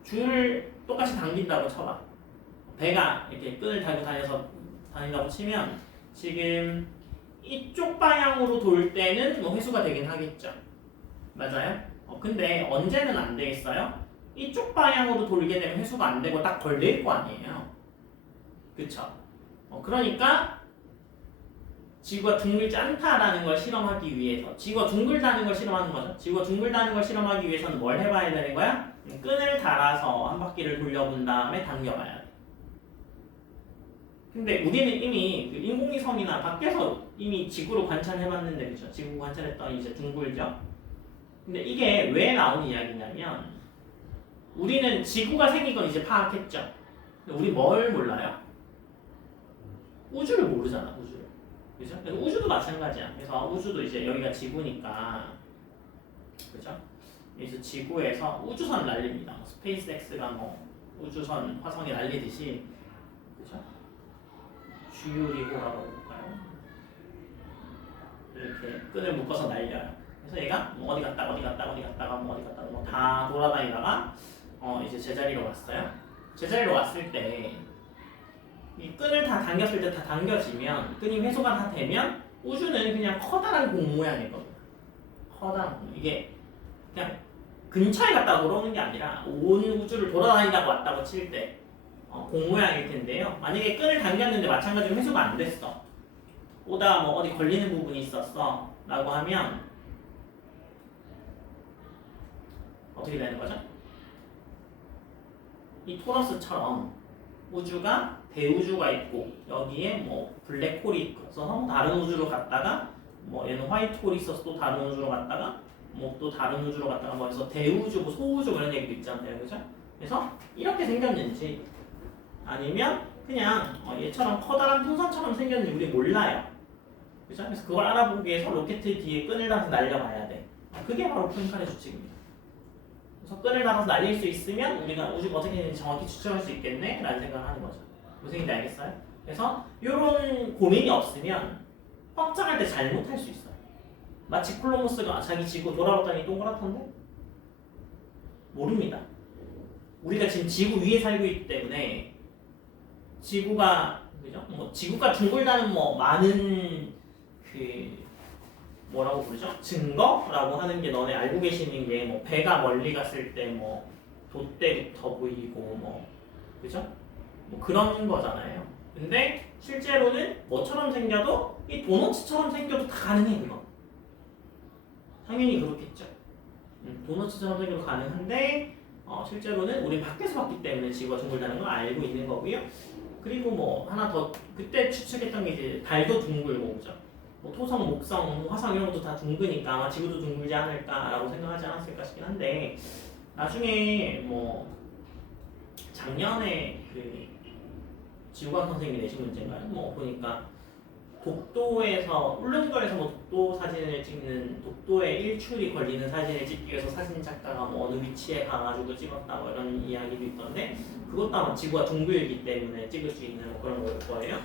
줄을 똑같이 당긴다고 쳐봐. 배가 이렇게 끈을 달고 다닌다고 치면 지금 이쪽 방향으로 돌 때는 뭐 회수가 되긴 하겠죠. 맞아요? 근데 언제는 안 되겠어요? 이쪽 방향으로 돌게 되면 회수가 안 되고 딱 걸릴 거 아니에요. 그쵸? 그러니까 지구가 둥글지 않다라는 걸 실험하기 위해서 지구가 둥글다는 걸 실험하는 거죠. 지구가 둥글다는 걸 실험하기 위해서는 뭘 해봐야 되는 거야? 끈을 달아서 한 바퀴를 돌려본 다음에 당겨봐야 돼. 근데 우리는 이미 그 인공위성이나 밖에서 이미 지구를 관찰해봤는데 그죠? 지구 관찰했더니 이제 둥글죠? 근데 이게 왜 나온 이야기냐면 우리는 지구가 생긴 건 이제 파악했죠. 근데 우리 뭘 몰라요? 우주를 모르잖아. 우주를. 그죠? 그래서 우주도 마찬가지야. 그래서 우주도 이제 여기가 지구니까 그죠? 그래서 지구에서 우주선 날립니다. 스페이스X가 뭐 우주선 화성에 날리듯이 그죠? GUD라고 해볼까요? 이렇게 끈을 묶어서 날려요. 그래서 얘가 뭐 어디 갔다가 뭐 다 돌아다니다가 이제 제자리로 왔어요. 제자리로 왔을 때 이 끈을 다 당겼을 때 다 당겨지면 끈이 회수가 다 되면 우주는 그냥 커다란 공 모양일 겁니다. 커다란 공. 이게 그냥 근처에 갔다가 돌아오는 게 아니라 온 우주를 돌아다니다가 왔다고 칠 때 공 모양일 텐데요. 만약에 끈을 당겼는데 마찬가지로 회수가 안 됐어. 오다 뭐 어디 걸리는 부분이 있었어 라고 하면 어떻게 되는 거죠? 이 토러스처럼 우주가 대우주가 있고 여기에 뭐 블랙홀이 있어서 다른 우주로 갔다가 뭐 얘는 화이트홀이 있어서 또 다른 우주로 갔다가 뭐 또 다른 우주로 갔다가 뭐 해서 대우주, 뭐 소우주 이런 얘기도 있잖아요. 그죠? 그래서 이렇게 생겼는지 아니면 그냥 얘처럼 커다란 풍선처럼 생겼는지 우리 몰라요. 그죠? 그래서 그걸 알아보기 위해서 로켓 뒤에 끈을 달아서 날려봐야 돼. 그게 바로 푸엔카레 추측입니다. 그래서 끈을 달아서 날릴 수 있으면 우리가 우주가 어떻게 되는지 정확히 추측할 수 있겠네? 라는 생각을 하는 거죠. 무슨 얘기인지 알겠어요? 그래서 이런 고민이 없으면 확장할 때 잘못할 수 있어요. 마치 콜럼버스가 자기 지구 돌아왔더니 동그랗던데? 모릅니다. 우리가 지금 지구 위에 살고 있기 때문에 지구가 그죠? 뭐 지구가 둥글다는 뭐 많은 그 뭐라고 부르죠? 증거라고 하는 게 너네 알고 계시는 게 뭐 배가 멀리 갔을 때 뭐 돛대부터 보이고 뭐 그죠? 뭐 그런 거잖아요. 근데 실제로는 뭐처럼 생겨도 이 도너츠처럼 생겨도 다 가능해 그거. 당연히 그렇겠죠. 도너츠처럼 생겨도 가능한데 실제로는 우리 밖에서 봤기 때문에 지구가 둥글다는 걸 알고 있는 거고요. 그리고 뭐 하나 더 그때 추측했던 게 이제 달도 둥글고 그죠? 뭐 토성, 목성, 화성 이런 것도 다 둥그니까 아마 지구도 둥글지 않을까라고 생각하지 않았을까 싶긴 한데 나중에 뭐 작년에 그 지구과학 선생님이 내신 문제인가요? 뭐 보니까 독도에서 울릉도에서 뭐 독도 사진을 찍는 독도에 일출이 걸리는 사진을 찍기 위해서 사진 작가가 뭐 어느 위치에 가가지고 찍었다 뭐 이런 이야기도 있던데 그것도 아마 지구가 둥글기 때문에 찍을 수 있는 뭐 그런 거일 거예요.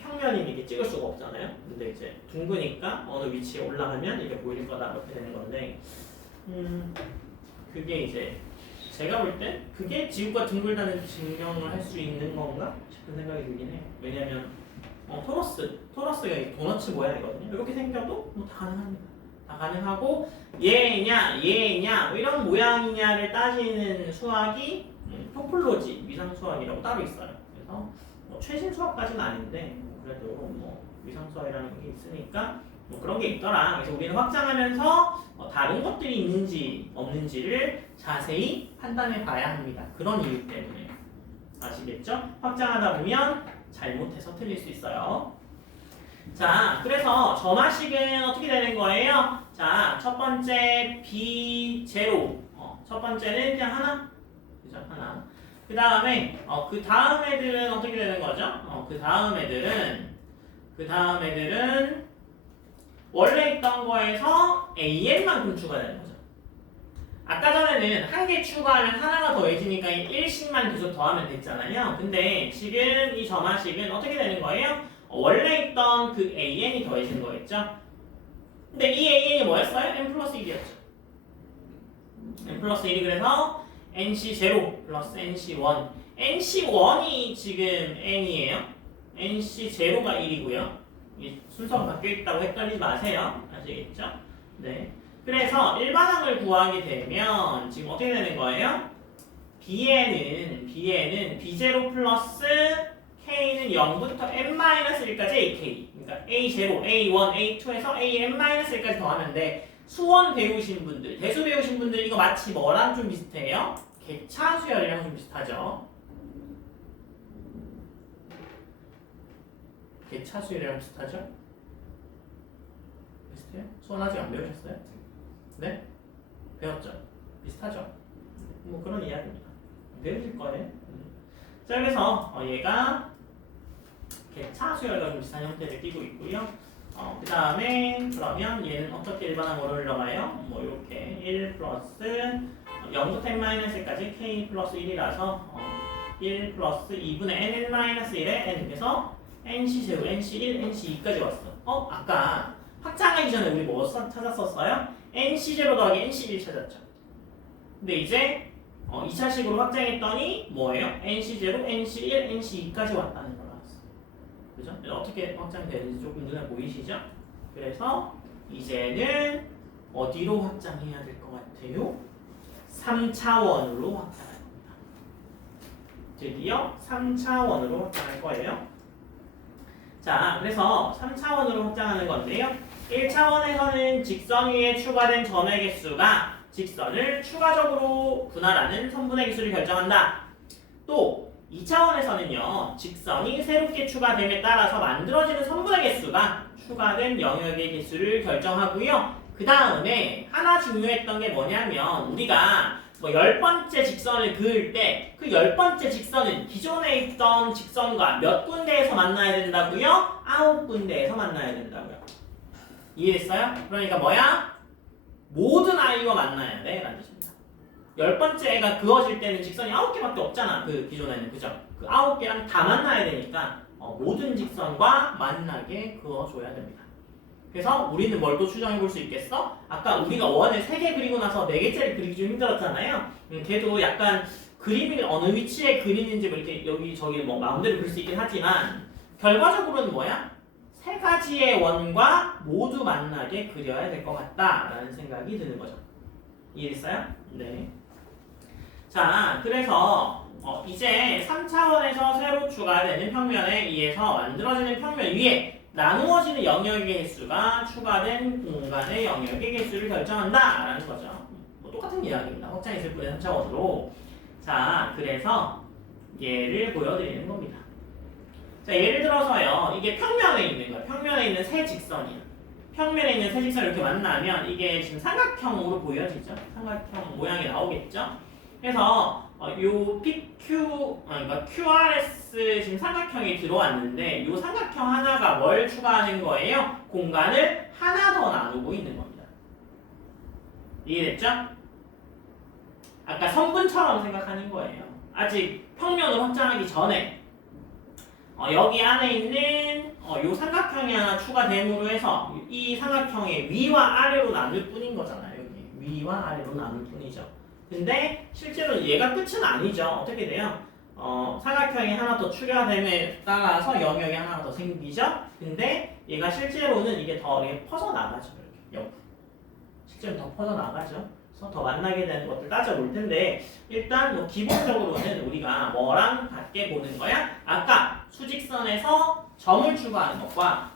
평면이 이렇게 찍을 수가 없잖아요. 근데 이제 둥그니까 어느 위치에 올라가면 이게 보일 거다 이렇게 되는 건데 그게 이제 제가 볼 때 그게 지구가 둥글다는 증명을 할 수 있는 건가 싶은 생각이 들긴 해요. 왜냐면 토러스가 이 도너츠 모양이거든요. 이렇게 생겨도 뭐 다 가능합니다. 다 가능하고 얘냐 뭐 이런 모양이냐를 따지는 수학이 토폴로지 위상 수학이라고 따로 있어요. 그래서 뭐 최신 수학까지는 아닌데 그래도 뭐 위상 수학이라는 게 있으니까 뭐 그런 게 있더라. 그래서 우리는 확장하면서 다른 것들이 있는지 없는지를 자세히 판단해 봐야 합니다. 그런 이유 때문에 아시겠죠? 확장하다 보면 잘못해서 틀릴 수 있어요. 자, 그래서 점화식은 어떻게 되는 거예요? 자, 첫 번째 B0. 첫 번째는 그냥 하나. 그죠? 하나. 그 다음에 그 다음 애들은 어떻게 되는 거죠? 그 다음 애들은 원래 있던 거에서 AN만큼 추가되는 거죠. 아까 전에는 한 개 추가하면 하나가 더해지니까 1씩만 계속 더하면 됐잖아요. 근데 지금 이 점화식은 어떻게 되는 거예요? 원래 있던 그 AN이 더해지는 거겠죠? 근데 이 AN이 뭐였어요? n 플러스 1이었죠. n 플러스 1이 그래서 NC0 플러스 NC1 NC1이 지금 n이에요. NC0가 1이고요. 순서가 바뀌어있다고 헷갈리지 마세요. 아시겠죠? 네. 그래서 일반항을 구하게 되면 지금 어떻게 되는 거예요? B에는 B0 플러스 K는 0부터 n-1까지 AK. 그러니까 A0, A1, A2에서 AN-1까지 더하면 돼. 수원 배우신 분들, 대수 배우신 분들 이거 마치 뭐랑 좀 비슷해요? 객차 수열이랑 좀 비슷하죠? 객차 수열이랑 비슷하죠? 비슷해요? 수원 아직 안 배우셨어요? 네? 배웠죠? 비슷하죠? 뭐 그런 이야기입니다. 배우실 거예요. 자, 그래서 얘가 객차 수열과 좀 비슷한 형태를 띠고 있고요. 그 다음에 그러면 얘는 어떻게 일반항으로 흘러가요? 뭐 이렇게 1 플러스 0부터 n-1까지 k 플러스 1이라서 1 플러스 2분의 n-1에 n 그래서 nc0, nc1, nc2까지 왔어. 아까 확장하기 전에 우리 뭐 찾았었어요? nc0 더하기 nc1 찾았죠. 근데 이제 2차식으로 확장했더니 뭐예요? nc0, nc1, nc2까지 왔다는 걸 알았어. 그죠? 어떻게 확장되는지 조금 눈에 보이시죠? 그래서 이제는 어디로 확장해야 될 것 같아요? 3차원으로 확장할 겁니다. 드디어 3차원으로 확장할 거예요. 자, 그래서 3차원으로 확장하는 건데요. 1차원에서는 직선 위에 추가된 점의 개수가 직선을 추가적으로 분할하는 선분의 개수를 결정한다. 또 2차원에서는요. 직선이 새롭게 추가됨에 따라서 만들어지는 선분의 개수가 추가된 영역의 개수를 결정하고요. 그 다음에 하나 중요했던 게 뭐냐면 우리가 뭐 10번째 직선을 그을 때 그 10번째 직선은 기존에 있던 직선과 몇 군데에서 만나야 된다고요? 9군데에서 만나야 된다고요. 이해됐어요? 그러니까 뭐야? 모든 i와 만나야 돼 라는 뜻입니다. 10번째가 그어질 때는 직선이 9개밖에 없잖아. 그 기존에는. 그죠? 그 9개랑 다 만나야 되니까 모든 직선과 만나게 그어줘야 됩니다. 그래서 우리는 뭘 또 추정해 볼 수 있겠어? 아까 우리가 원을 3개 그리고 나서 4개짜리 그리기 좀 힘들었잖아요. 걔도 약간 그림이 어느 위치에 그리는지 뭐 이렇게 여기저기 뭐 마음대로 그릴 수 있긴 하지만 결과적으로는 뭐야? 세 가지의 원과 모두 만나게 그려야 될 것 같다라는 생각이 드는 거죠. 이해됐어요? 네. 자, 그래서 이제 3차원에서 새로 추가되는 평면에 의해서 만들어지는 평면 위에 나누어지는 영역의 개수가 추가된 공간의 영역의 개수를 결정한다라는 거죠. 뭐 똑같은 이야기입니다. 확장 있을 뿐의 3차원으로. 자, 그래서 예를 보여드리는 겁니다. 자, 예를 들어서요. 이게 평면에 있는 거예요. 평면에 있는 세 직선이야. 평면에 있는 세 직선이 이렇게 만나면 이게 지금 삼각형으로 보여지죠. 삼각형 모양이 나오겠죠. 그래서 요 PQ, 그러니까 QRS 지금 삼각형이 들어왔는데 요 삼각형 하나가 뭘 추가하는 거예요? 공간을 하나 더 나누고 있는 겁니다. 이해됐죠? 아까 선분처럼 생각하는 거예요. 아직 평면을 확장하기 전에 여기 안에 있는 요 삼각형이 하나 추가됨으로 해서 이 삼각형의 위와 아래로 나눌 뿐인 거잖아요. 여기 위와 아래로 나눌 뿐이죠. 근데 실제로 얘가 끝은 아니죠. 어떻게 돼요? 삼각형이 하나 더 추가됨에 따라서 영역이 하나 더 생기죠. 근데 얘가 실제로는 이게 더 이렇게 퍼져 나가죠. 이렇게 옆으로. 실제로 더 퍼져 나가죠. 그래서 더 만나게 되는 것들 따져볼 텐데 일단 뭐 기본적으로는 우리가 뭐랑 같게 보는 거야? 아까 수직선에서 점을 추가하는 것과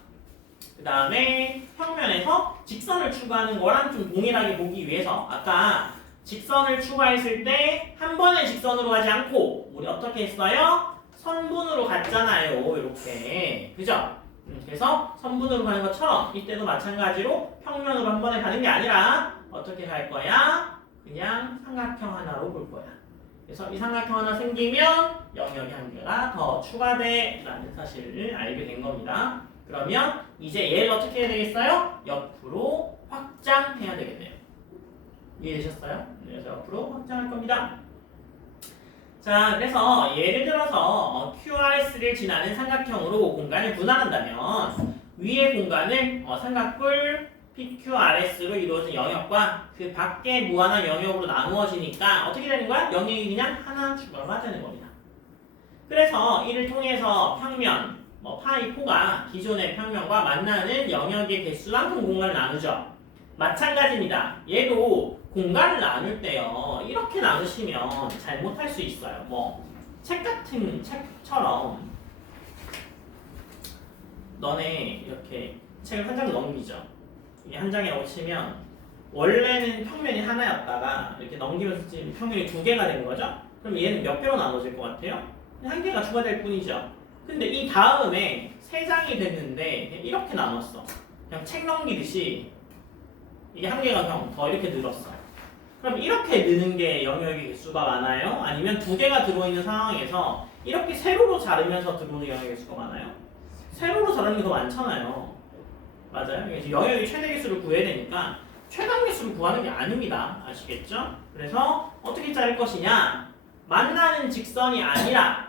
그 다음에 평면에서 직선을 추가하는 거랑 좀 동일하게 보기 위해서 아까 직선을 추가했을 때 한 번의 직선으로 가지 않고 우리 어떻게 했어요? 선분으로 갔잖아요. 이렇게. 그죠? 그래서 선분으로 가는 것처럼 이때도 마찬가지로 평면으로 한 번에 가는 게 아니라 어떻게 갈 거야? 그냥 삼각형 하나로 볼 거야. 그래서 이 삼각형 하나 생기면 영역이 한 개가 더 추가돼 라는 사실을 알게 된 겁니다. 그러면 이제 얘를 어떻게 해야 되겠어요? 옆으로 확장해야 되겠네요. 이해되셨어요? 그래서 옆으로 확장할 겁니다. 자, 그래서 예를 들어서 QRS를 지나는 삼각형으로 공간을 분할한다면 위의 공간을 삼각뿔 PQRS로 이루어진 영역과 그 밖의 무한한 영역으로 나누어지니까 어떻게 되는 거야? 영역이 그냥 하나 추가가 되는 겁니다. 그래서 이를 통해서 평면, 파이 4가 기존의 평면과 만나는 영역의 개수만큼 공간을 나누죠. 마찬가지입니다. 얘도 공간을 나눌 때요. 이렇게 나누시면 잘못할 수 있어요. 책 같은 책처럼 너네 이렇게 책을 한 장 넘기죠. 이게 한 장이라고 치면 원래는 평면이 하나였다가 이렇게 넘기면서 지금 평면이 두 개가 된 거죠? 그럼 얘는 몇 개로 나눠질 것 같아요? 한 개가 추가될 뿐이죠. 근데 이 다음에 세 장이 됐는데 이렇게 나눴어. 그냥 책 넘기듯이 이게 한 개가 그냥 더 이렇게 늘었어. 그럼 이렇게 느는 게 영역의 개수가 많아요? 아니면 두 개가 들어있는 상황에서 이렇게 세로로 자르면서 들어오는 영역의 개수가 많아요? 세로로 자르는 게 더 많잖아요. 맞아요? 그래서 영역의 최대 개수를 구해야 되니까 최단 개수를 구하는 게 아닙니다. 아시겠죠? 그래서 어떻게 자를 것이냐? 만나는 직선이 아니라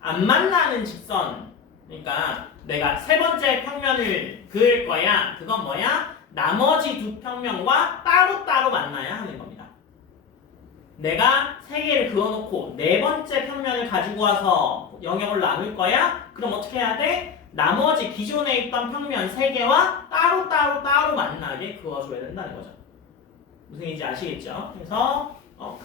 안 만나는 직선. 그러니까 내가 세 번째 평면을 그을 거야. 그건 뭐야? 나머지 두 평면과 따로따로 만나야 하는 겁니다. 내가 세 개를 그어놓고 네 번째 평면을 가지고 와서 영역을 나눌 거야? 그럼 어떻게 해야 돼? 나머지 기존에 있던 평면 세 개와 따로 만나게 그어줘야 된다는 거죠. 무슨 얘기인지 아시겠죠? 그래서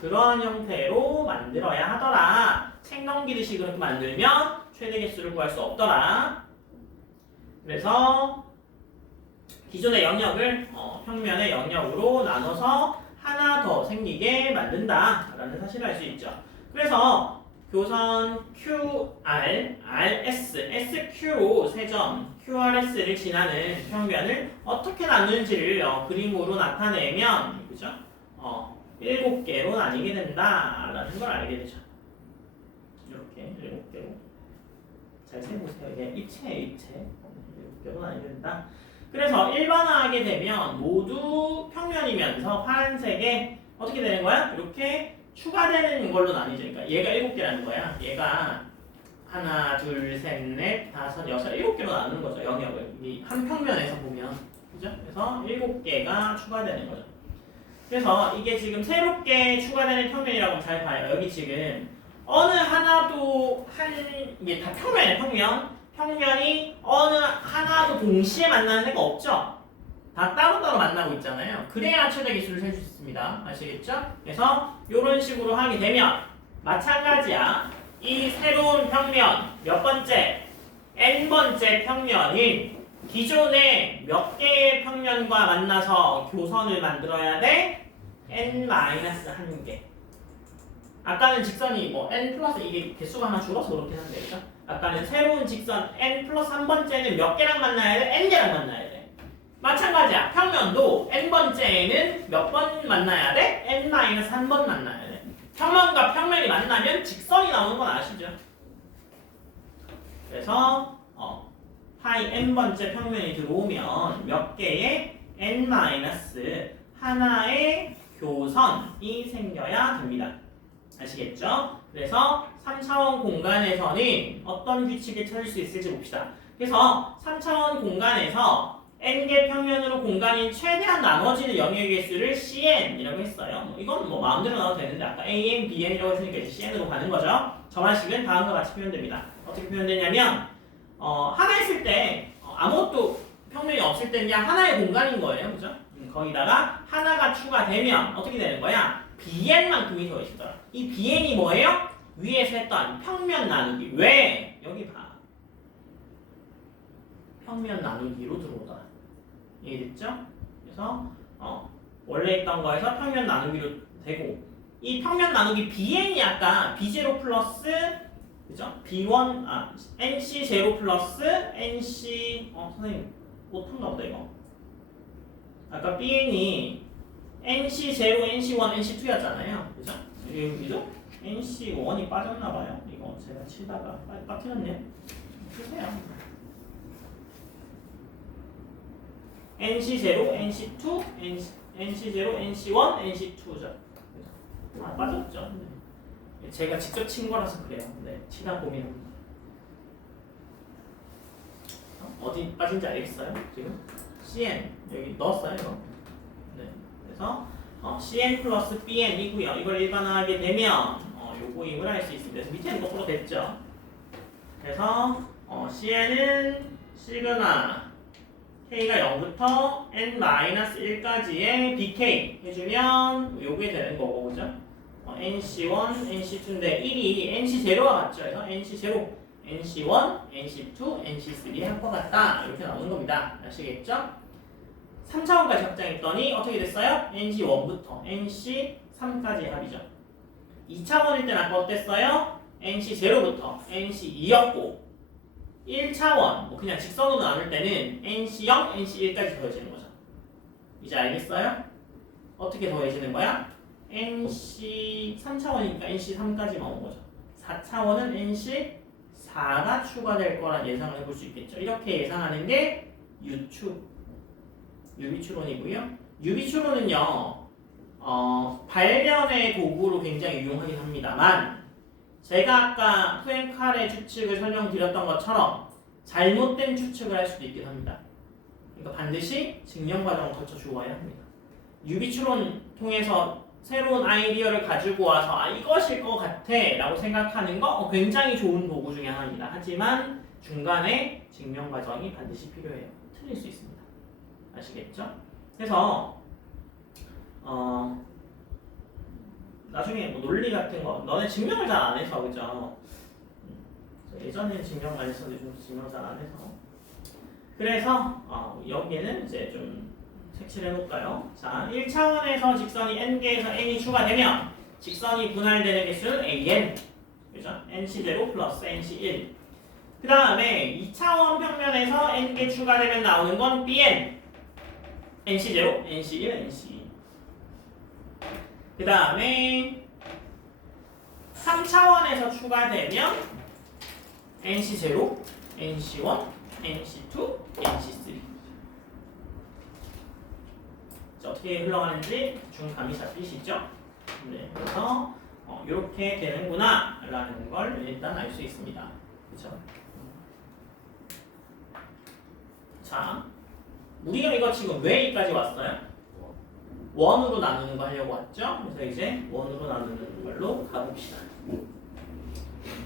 그러한 형태로 만들어야 하더라. 책 넘기듯이 그렇게 만들면 최대 개수를 구할 수 없더라. 그래서 기존의 영역을 평면의 영역으로 나눠서 하나 더 생기게 만든다라는 사실을 알 수 있죠. 그래서 교선 QR, RS, SQ로 세 점 QRS를 지나는 평면을 어떻게 나누는지를 그림으로 나타내면 그죠? 7개로 나뉘게 된다라는 걸 알게 되죠. 이렇게 7개로 잘 세보세요. 이게 입체예요, 입체. 7개로 나뉘게 된다. 그래서 일반화하게 되면 모두 평면이면서 파란색에 어떻게 되는 거야? 이렇게 추가되는 걸로 나뉘죠. 그러니까 얘가 7개라는 거야. 얘가 하나, 둘, 셋, 넷, 다섯, 여섯, 7개로 나누는 거죠. 영역을. 이 한 평면에서 보면. 그죠? 그래서 7개가 추가되는 거죠. 그래서 이게 지금 새롭게 추가되는 평면이라고 잘 봐요. 여기 지금 어느 하나도 이게 다 평면이에요. 평면이 어느 하나도 동시에 만나는 애가 없죠. 다 따로따로 만나고 있잖아요. 그래야 최대 기수를 셀 수 있습니다. 아시겠죠? 그래서 이런 식으로 하게 되면 마찬가지야. 이 새로운 평면 몇 번째? n번째 평면인 기존의 몇 개의 평면과 만나서 교선을 만들어야 돼? n-1개. 아까는 직선이 뭐 n 플러스 이게 개수가 하나 줄어서 그렇긴 한데, 그죠? 아까는 새로운 직선 n 플러스 한 번째는 몇 개랑 만나야 돼? n개랑 만나야 돼. 마찬가지야. 평면도 n번째에는 몇 번 만나야 돼? n-1번 만나야 돼. 평면과 평면이 만나면 직선이 나오는 건 아시죠? 그래서 파이 n번째 평면이 들어오면 몇 개의 n-하나의 교선이 생겨야 됩니다. 아시겠죠? 그래서 3차원 공간에서는 어떤 규칙을 찾을 수 있을지 봅시다. 그래서 3차원 공간에서 n개 평면으로 공간이 최대한 나눠지는 영역의 개수를 cn이라고 했어요. 이건 뭐 마음대로 나와도 되는데 아까 an, bn이라고 했으니까 이제 cn으로 가는 거죠. 저만식은 다음과 같이 표현됩니다. 어떻게 표현되냐면 하나 있을 때 아무것도 평면이 없을 때는 그냥 하나의 공간인 거예요. 그죠? 거기다가 하나가 추가되면 어떻게 되는 거야? bn만큼이 더 있더라. 이 bn이 뭐예요? 위에서 했던 평면 나누기. 왜? 여기 봐. 평면 나누기로 들어오더라. 이해됐죠? 그래서 원래 있던 거에서 평면 나누기로 되고 이 평면 나누기 bn이 아까 b0 플러스 그죠? b1 nc0 플러스 nc 선생님 못한가 보다 이거. 아까 bn이 nc0, nc1, nc2였잖아요. 그죠? 여기도 nc1이 빠졌나봐요. 이거 제가 치다가 빠뜨렸네요. 주세요. nc0, nc2, nc0, nc1, nc2죠. 빠졌죠. 제가 직접 친 거라서 그래요. 네, 치다 보면 어디 빠진지 알겠어요? 지금 cn 여기 넣었어요. 이거. 네, 그래서 cn 플러스 bn이고요. 이걸 일반화하게 되면 요거임을 알 수 있습니다. 그래서 밑에는 거꾸로 됐죠. 그래서 cn은 시그마 k가 0부터 n-1까지의 bk 해주면 요게 되는 거고, 그죠? nc1, nc2인데 1이 nc0와 같죠? 그래서 nc0, nc1, nc2, nc3의 합과 같다. 이렇게 나오는 겁니다. 아시겠죠? 3차원까지 확장했더니 어떻게 됐어요? nc1부터 nc3까지의 합이죠. 2차원일 때는 아까 어땠어요? nc0부터 nc2였고 1차원, 뭐 그냥 직선으로 나눌 때는 nc0, nc1까지 더해지는 거죠. 이제 알겠어요? 어떻게 더해지는 거야? nc 3차원이니까 nc3까지만 온 거죠. 4차원은 nc4가 추가될 거란 예상을 해볼 수 있겠죠. 이렇게 예상하는 게 유비추론이고요. 유비추론은요, 발견의 도구로 굉장히 유용하긴 합니다만, 제가 아까 후엔칼의 추측을 설명드렸던 것처럼 잘못된 추측을 할 수도 있긴 합니다. 그러니까 반드시 증명 과정을 거쳐 주어야 합니다. 유비추론 통해서 새로운 아이디어를 가지고 와서 이것일 것 같아 라고 생각하는 거 굉장히 좋은 도구 중에 하나입니다. 하지만 중간에 증명 과정이 반드시 필요해요. 틀릴 수 있습니다. 아시겠죠? 그래서 나중에 뭐 논리 같은 거 너네 증명을 잘 안 해서 그죠? 예전에는 증명 안 했었는데 좀 증명 잘 안 해서 그래서 여기에는 이제 좀 색칠해 놓을까요? 자, 1차원에서 직선이 n개에서 n이 추가되면 직선이 분할되는 개수는 an 그죠? nc0 플러스 nc1 그 다음에 2차원 평면에서 n개 추가되면 나오는 건 bn nc0, nc1, nc2 그 다음에 3차원에서 추가되면 nc0, nc1, nc2, nc3 어떻게 흘러가는지 대충 감이 잡히시죠? 네, 그래서 이렇게 되는구나 라는 걸 일단 알 수 있습니다. 그렇죠? 자, 우리가 이거 지금 왜 여기까지 왔어요? 원으로 나누는 거 하려고 왔죠? 그래서 이제 원으로 나누는 걸로 가봅시다.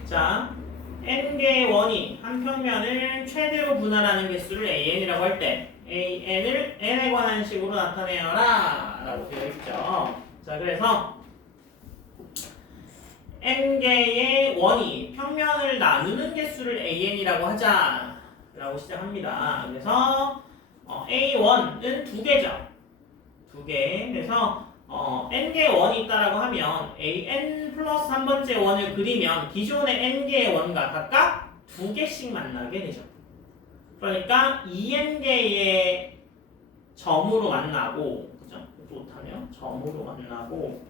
자, n개의 원이 한 평면을 최대로 분할하는 개수를 an이라고 할 때 an을 n에 관한 식으로 나타내어라 라고 되어 있죠. 자, 그래서 n개의 원이 평면을 나누는 개수를 an이라고 하자 라고 시작합니다. 그래서 a1은 두 개죠. 두 개. 그래서 n개의 원이 있다라고 하면 an 플러스 한 번째 원을 그리면 기존의 n개의 원과 각각 두 개씩 만나게 되죠. 그러니까 2n개의 점으로 만나고, 그죠? 못하면 점으로 만나고,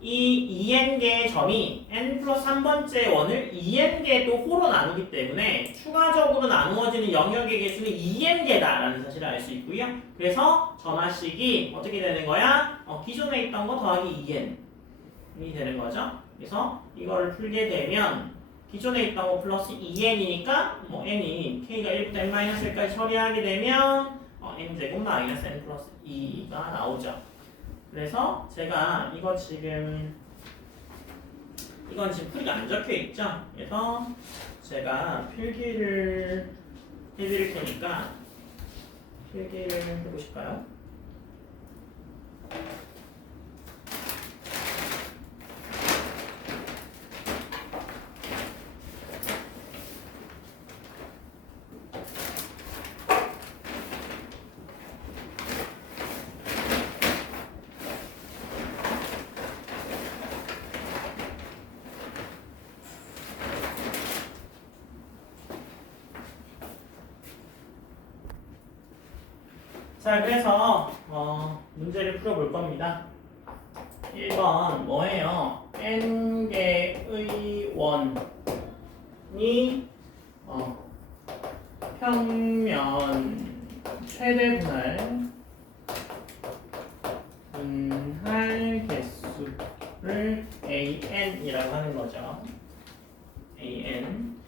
이 2n개의 점이 n 플러스 한 번째 원을 2n개 또 호로 나누기 때문에 추가적으로 나누어지는 영역의 개수는 2n개다라는 사실을 알 수 있고요. 그래서 전화식이 어떻게 되는 거야? 기존에 있던 거 더하기 2n이 되는 거죠. 그래서 이거를 풀게 되면 기존에 있던 거 플러스 2n이니까 n이 k가 1부터 n-1까지 처리하게 되면 n제곱 마이너스 n 플러스 2가 나오죠. 그래서 제가 이건 지금 풀이가 안 적혀 있죠. 그래서 제가 필기를 해드릴 테니까 필기를 해보실까요? 자, 그래서 문제를 풀어볼 겁니다. 1번 뭐예요? n개의 원이 평면 최대 분할 개수를 an이라고 하는 거죠. an.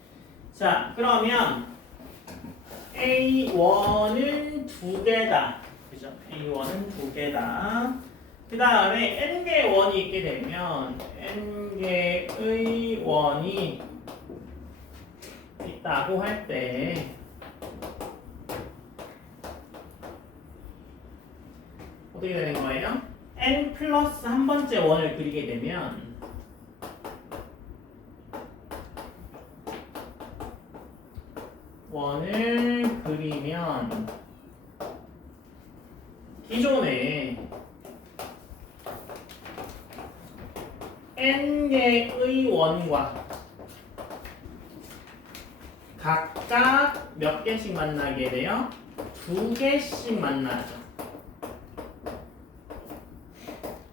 자, 그러면 A1은 두 개다. 그죠? A1은 두 개다. 그 다음에 N개의 원이 있게 되면 N개의 원이 있다고 할 때 어떻게 되는 거예요? N 플러스 한 번째 원을 그리게 되면 원을 그리면 기존에 n개의 원과 각각 몇 개씩 만나게 돼요? 두 개씩 만나죠.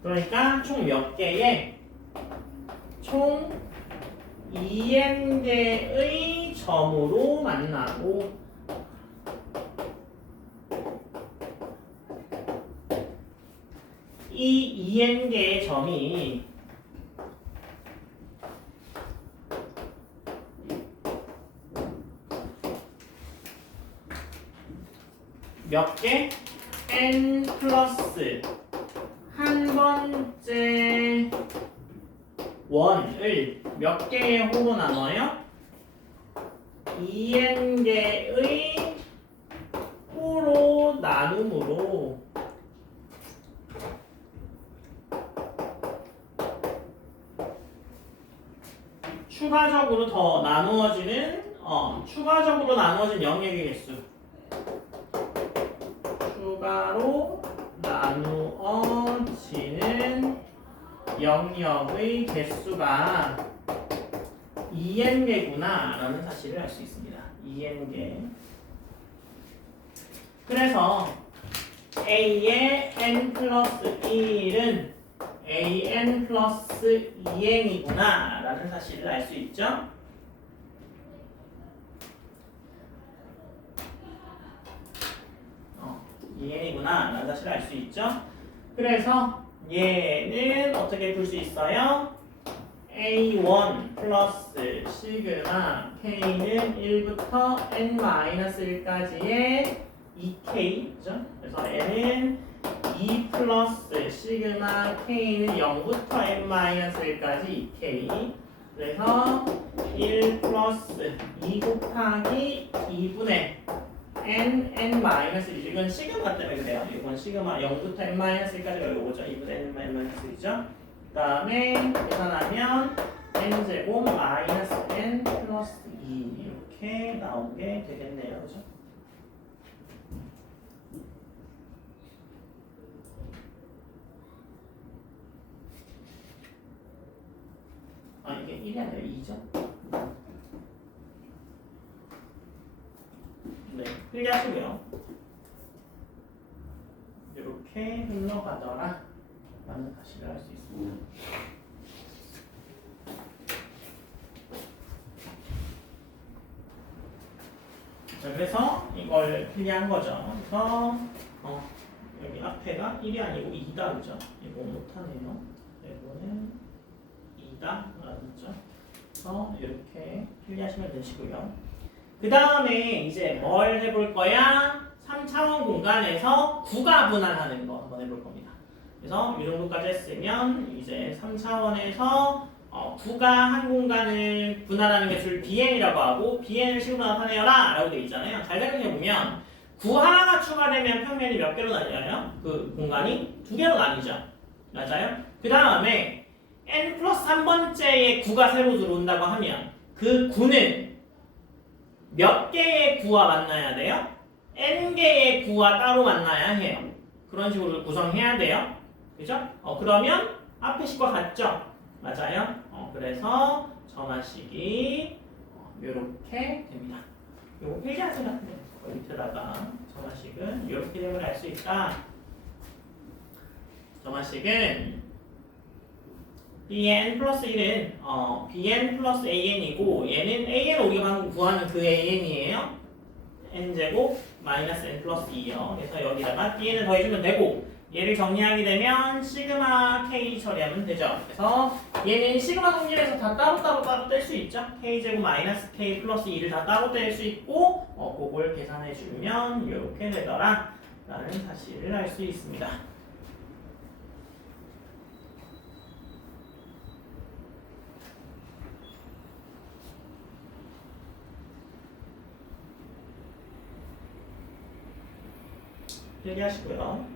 그러니까 총 몇 개의? 총 2n개의 점으로 만나고 이 2n개의 점이 몇 개? n 플러스 한 번째 원을 몇 개의 호로 나눠요? 2n개의 호로 나눔으로 추가적으로 더 나누어지는 추가적으로 나누어진 영역의 개수 추가로 나누어지는 영역의 개수가 2n개구나 라는 사실을 알 수 있습니다. 2n개. 그래서 a의 n 플러스 1은 an 플러스 2n이구나 라는 사실을 알 수 있죠. 얘이구나 라는 사실을 알 수 있죠. 그래서 얘는 어떻게 풀 수 있어요? A1 플러스 시그마 K는 1부터 N-1까지의 2K 그죠? 그래서 N은 2 플러스 시그마 k는 0부터 n-1까지 2k. 그래서 1 플러스 2 곱하기 2분의 n-1. 이건 시그마 때문에 그래요. 이건 시그마 0부터 n-1까지가 이거죠. 2분의 n-1이죠. 그 다음에 계산하면 n제곱 마이너스 n 플러스 2 이렇게 나오게 되겠네요. 그죠? 아 이게 1이 아니라 2죠? 네, 필기하시고요. 이렇게 흘러가더라 라는 사실을 알 수 있습니다. 자, 그래서 이걸 필기한 거죠. 그래서 여기 앞에가 1이 아니고 2다 그죠? 이거 못하네요. 이거는 2다 라는 거죠. 그래서 이렇게 필기하시면 되시고요. 그 다음에 이제 뭘 해볼 거야? 3차원 공간에서 구가 분할하는 거 한번 해볼 겁니다. 그래서 이 정도까지 했으면 이제 3차원에서 구가 한 공간을 분할하는 개수를 bn이라고 하고 bn을 식으로 나타내어라 라고 되어 있잖아요. 잘 생각해보면 구 하나가 추가되면 평면이 몇 개로 나뉘어요? 그 공간이 2개로 나뉘죠. 맞아요? 그 다음에 n 플러스 3번째의 구가 새로 들어온다고 하면 그 구는 몇 개의 구와 만나야 돼요? n 개의 구와 따로 만나야 해요. 그런 식으로 구성해야 돼요. 그죠? 그러면 앞에 식과 같죠? 맞아요? 그래서 점화식이 이렇게 됩니다. 요거 필기하세요. 밑에다가 점화식은 이렇게 되면 알 수 있다. 점화식은 bn 플러스 1은 bn 플러스 an이고 얘는 an 오기만 구하는 그 an이에요. n제곱 마이너스 n 플러스 2요. 그래서 여기다가 bn을 더해주면 되고 얘를 정리하게 되면 시그마 k 처리하면 되죠. 그래서 얘는 시그마 성질에서 다 따로 뗄 수 있죠. k제곱 마이너스 k 플러스 2를 다 따로 뗄 수 있고 그걸 계산해주면 이렇게 되더라 라는 사실을 알 수 있습니다. 필기하시고요.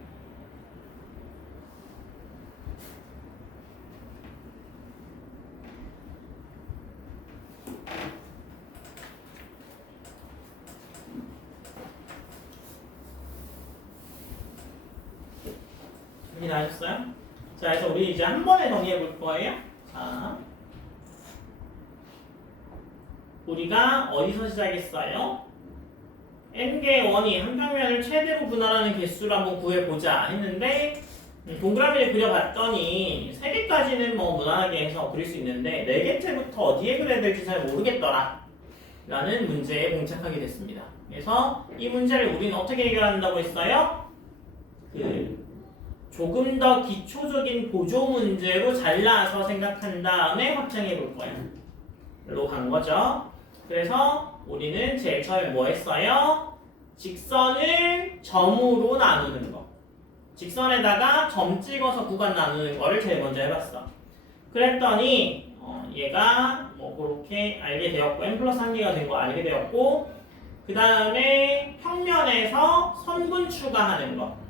정리하셨어요? 자, 그래서 우리 이제 한 번에 정리해 볼 거예요. 자, 우리가 어디서 시작했어요? n개의 원이 한 평면을 최대로 분할하는 개수를 한번 구해보자 했는데 동그라미를 그려봤더니 3개까지는 뭐 무난하게 해서 그릴 수 있는데 4개째부터 어디에 그려야 될지 잘 모르겠더라 라는 문제에 봉착하게 됐습니다. 그래서 이 문제를 우리는 어떻게 해결한다고 했어요? 조금 더 기초적인 보조 문제로 잘라서 생각한 다음에 확장해 볼 거예요. 로 간 거죠. 그래서 우리는 제일 처음에 뭐 했어요? 직선을 점으로 나누는 거. 직선에다가 점 찍어서 구간 나누는 거를 제일 먼저 해봤어. 그랬더니 얘가 뭐 그렇게 알게 되었고 n 플러스 1개가 된 거 알게 되었고 그 다음에 평면에서 선분 추가하는 거.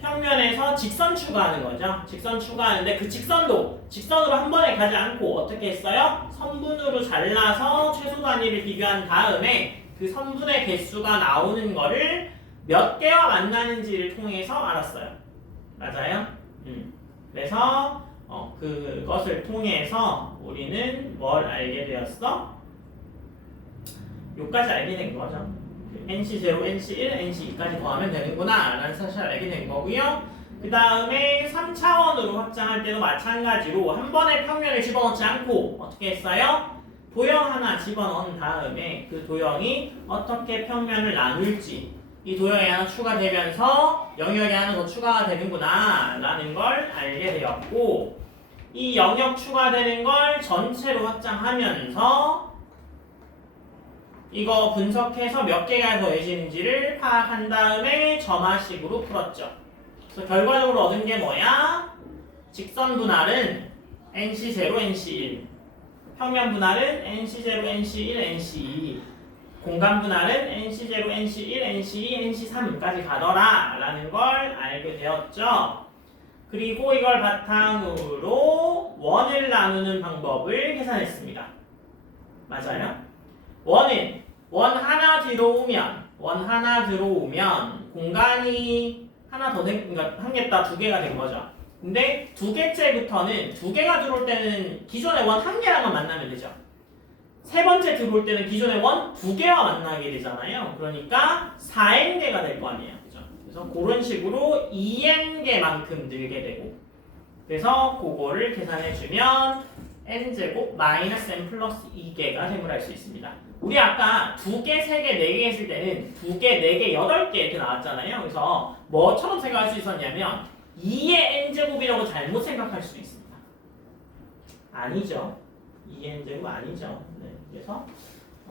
평면에서 직선 추가하는 거죠. 직선 추가하는데 그 직선도 직선으로 한 번에 가지 않고 어떻게 했어요? 선분으로 잘라서 최소 단위를 비교한 다음에 그 선분의 개수가 나오는 거를 몇 개와 만나는지를 통해서 알았어요. 맞아요? 그래서 그것을 통해서 우리는 뭘 알게 되었어? 요까지 알게 된 거죠. NC0, NC1, NC2까지 더하면 되는구나 라는 사실을 알게 된 거고요. 그 다음에 3차원으로 확장할 때도 마찬가지로 한 번에 평면을 집어넣지 않고 어떻게 했어요? 도형 하나 집어넣은 다음에 그 도형이 어떻게 평면을 나눌지 이 도형이 하나 추가되면서 영역이 하나 더 추가가 되는구나 라는 걸 알게 되었고 이 영역 추가되는 걸 전체로 확장하면서 이거 분석해서 몇 개가 더해지는지를 파악한 다음에 점화식으로 풀었죠. 그래서 결과적으로 얻은 게 뭐야? 직선 분할은 NC0, NC1, 평면 분할은 NC0, NC1, NC2, 공간 분할은 NC0, NC1, NC2, NC3까지 가더라 라는 걸 알게 되었죠. 그리고 이걸 바탕으로 원을 나누는 방법을 계산했습니다. 맞아요? 원은 원 하나 들어오면 공간이 하나 더 그러니까 한 개다 두 개가 된 거죠. 근데 두 개째부터는 두 개가 들어올 때는 기존의 원 한 개랑만 만나면 되죠. 세 번째 들어올 때는 기존의 원 두 개와 만나게 되잖아요. 그러니까 4n개가 될 거 아니에요. 그죠? 그래서 그런 식으로 2n개만큼 늘게 되고 그래서 그거를 계산해주면 n제곱 마이너스 n 플러스 2개가 됨을 알 수 있습니다. 우리 아까 2개, 3개, 4개 했을 때는 2개, 4개, 8개 이렇게 나왔잖아요. 그래서 뭐처럼 생각할 수 있었냐면 2의 n제곱이라고 잘못 생각할 수 있습니다. 아니죠. 2의 n제곱 아니죠. 네, 그래서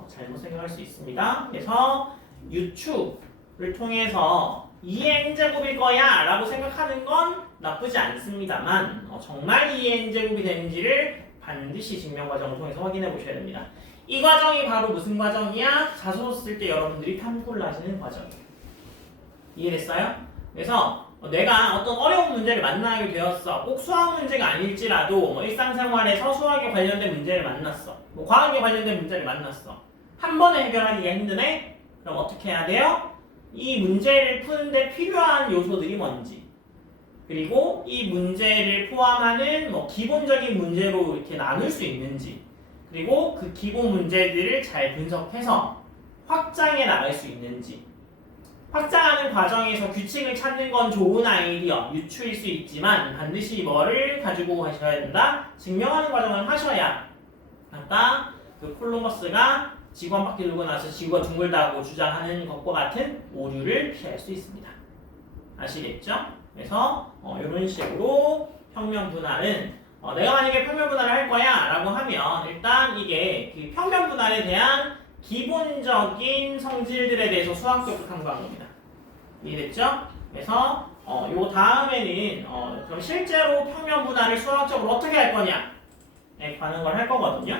잘못 생각할 수 있습니다. 그래서 유추를 통해서 2의 n제곱일 거야 라고 생각하는 건 나쁘지 않습니다만 정말 2의 n제곱이 되는지를 반드시 증명 과정을 통해서 확인해 보셔야 됩니다. 이 과정이 바로 무슨 과정이야? 자소서 쓸 때 여러분들이 탐구를 하시는 과정이에요. 이해됐어요? 그래서 내가 어떤 어려운 문제를 만나게 되었어. 꼭 수학 문제가 아닐지라도 일상생활에서 수학에 관련된 문제를 만났어. 과학에 관련된 문제를 만났어. 한 번에 해결하기가 힘드네? 그럼 어떻게 해야 돼요? 이 문제를 푸는데 필요한 요소들이 뭔지 그리고 이 문제를 포함하는 기본적인 문제로 이렇게 나눌 수 있는지 그리고 그 기본 문제들을 잘 분석해서 확장해 나갈 수 있는지 확장하는 과정에서 규칙을 찾는 건 좋은 아이디어, 유추일 수 있지만 반드시 뭐를 가지고 가셔야 된다? 증명하는 과정을 하셔야 아까 그 콜럼버스가 지구 한 바퀴 돌고 나서 지구가 둥글다고 주장하는 것과 같은 오류를 피할 수 있습니다. 아시겠죠? 그래서 이런 식으로 평면 분할은 내가 만약에 평면 분할을 할 거야 라고 하면 일단 이게 그 평면 분할에 대한 기본적인 성질들에 대해서 수학적으로 탐구한 겁니다. 이해됐죠? 그래서 요 다음에는 그럼 실제로 평면 분할을 수학적으로 어떻게 할 거냐? 네, 가는 걸 할 거거든요.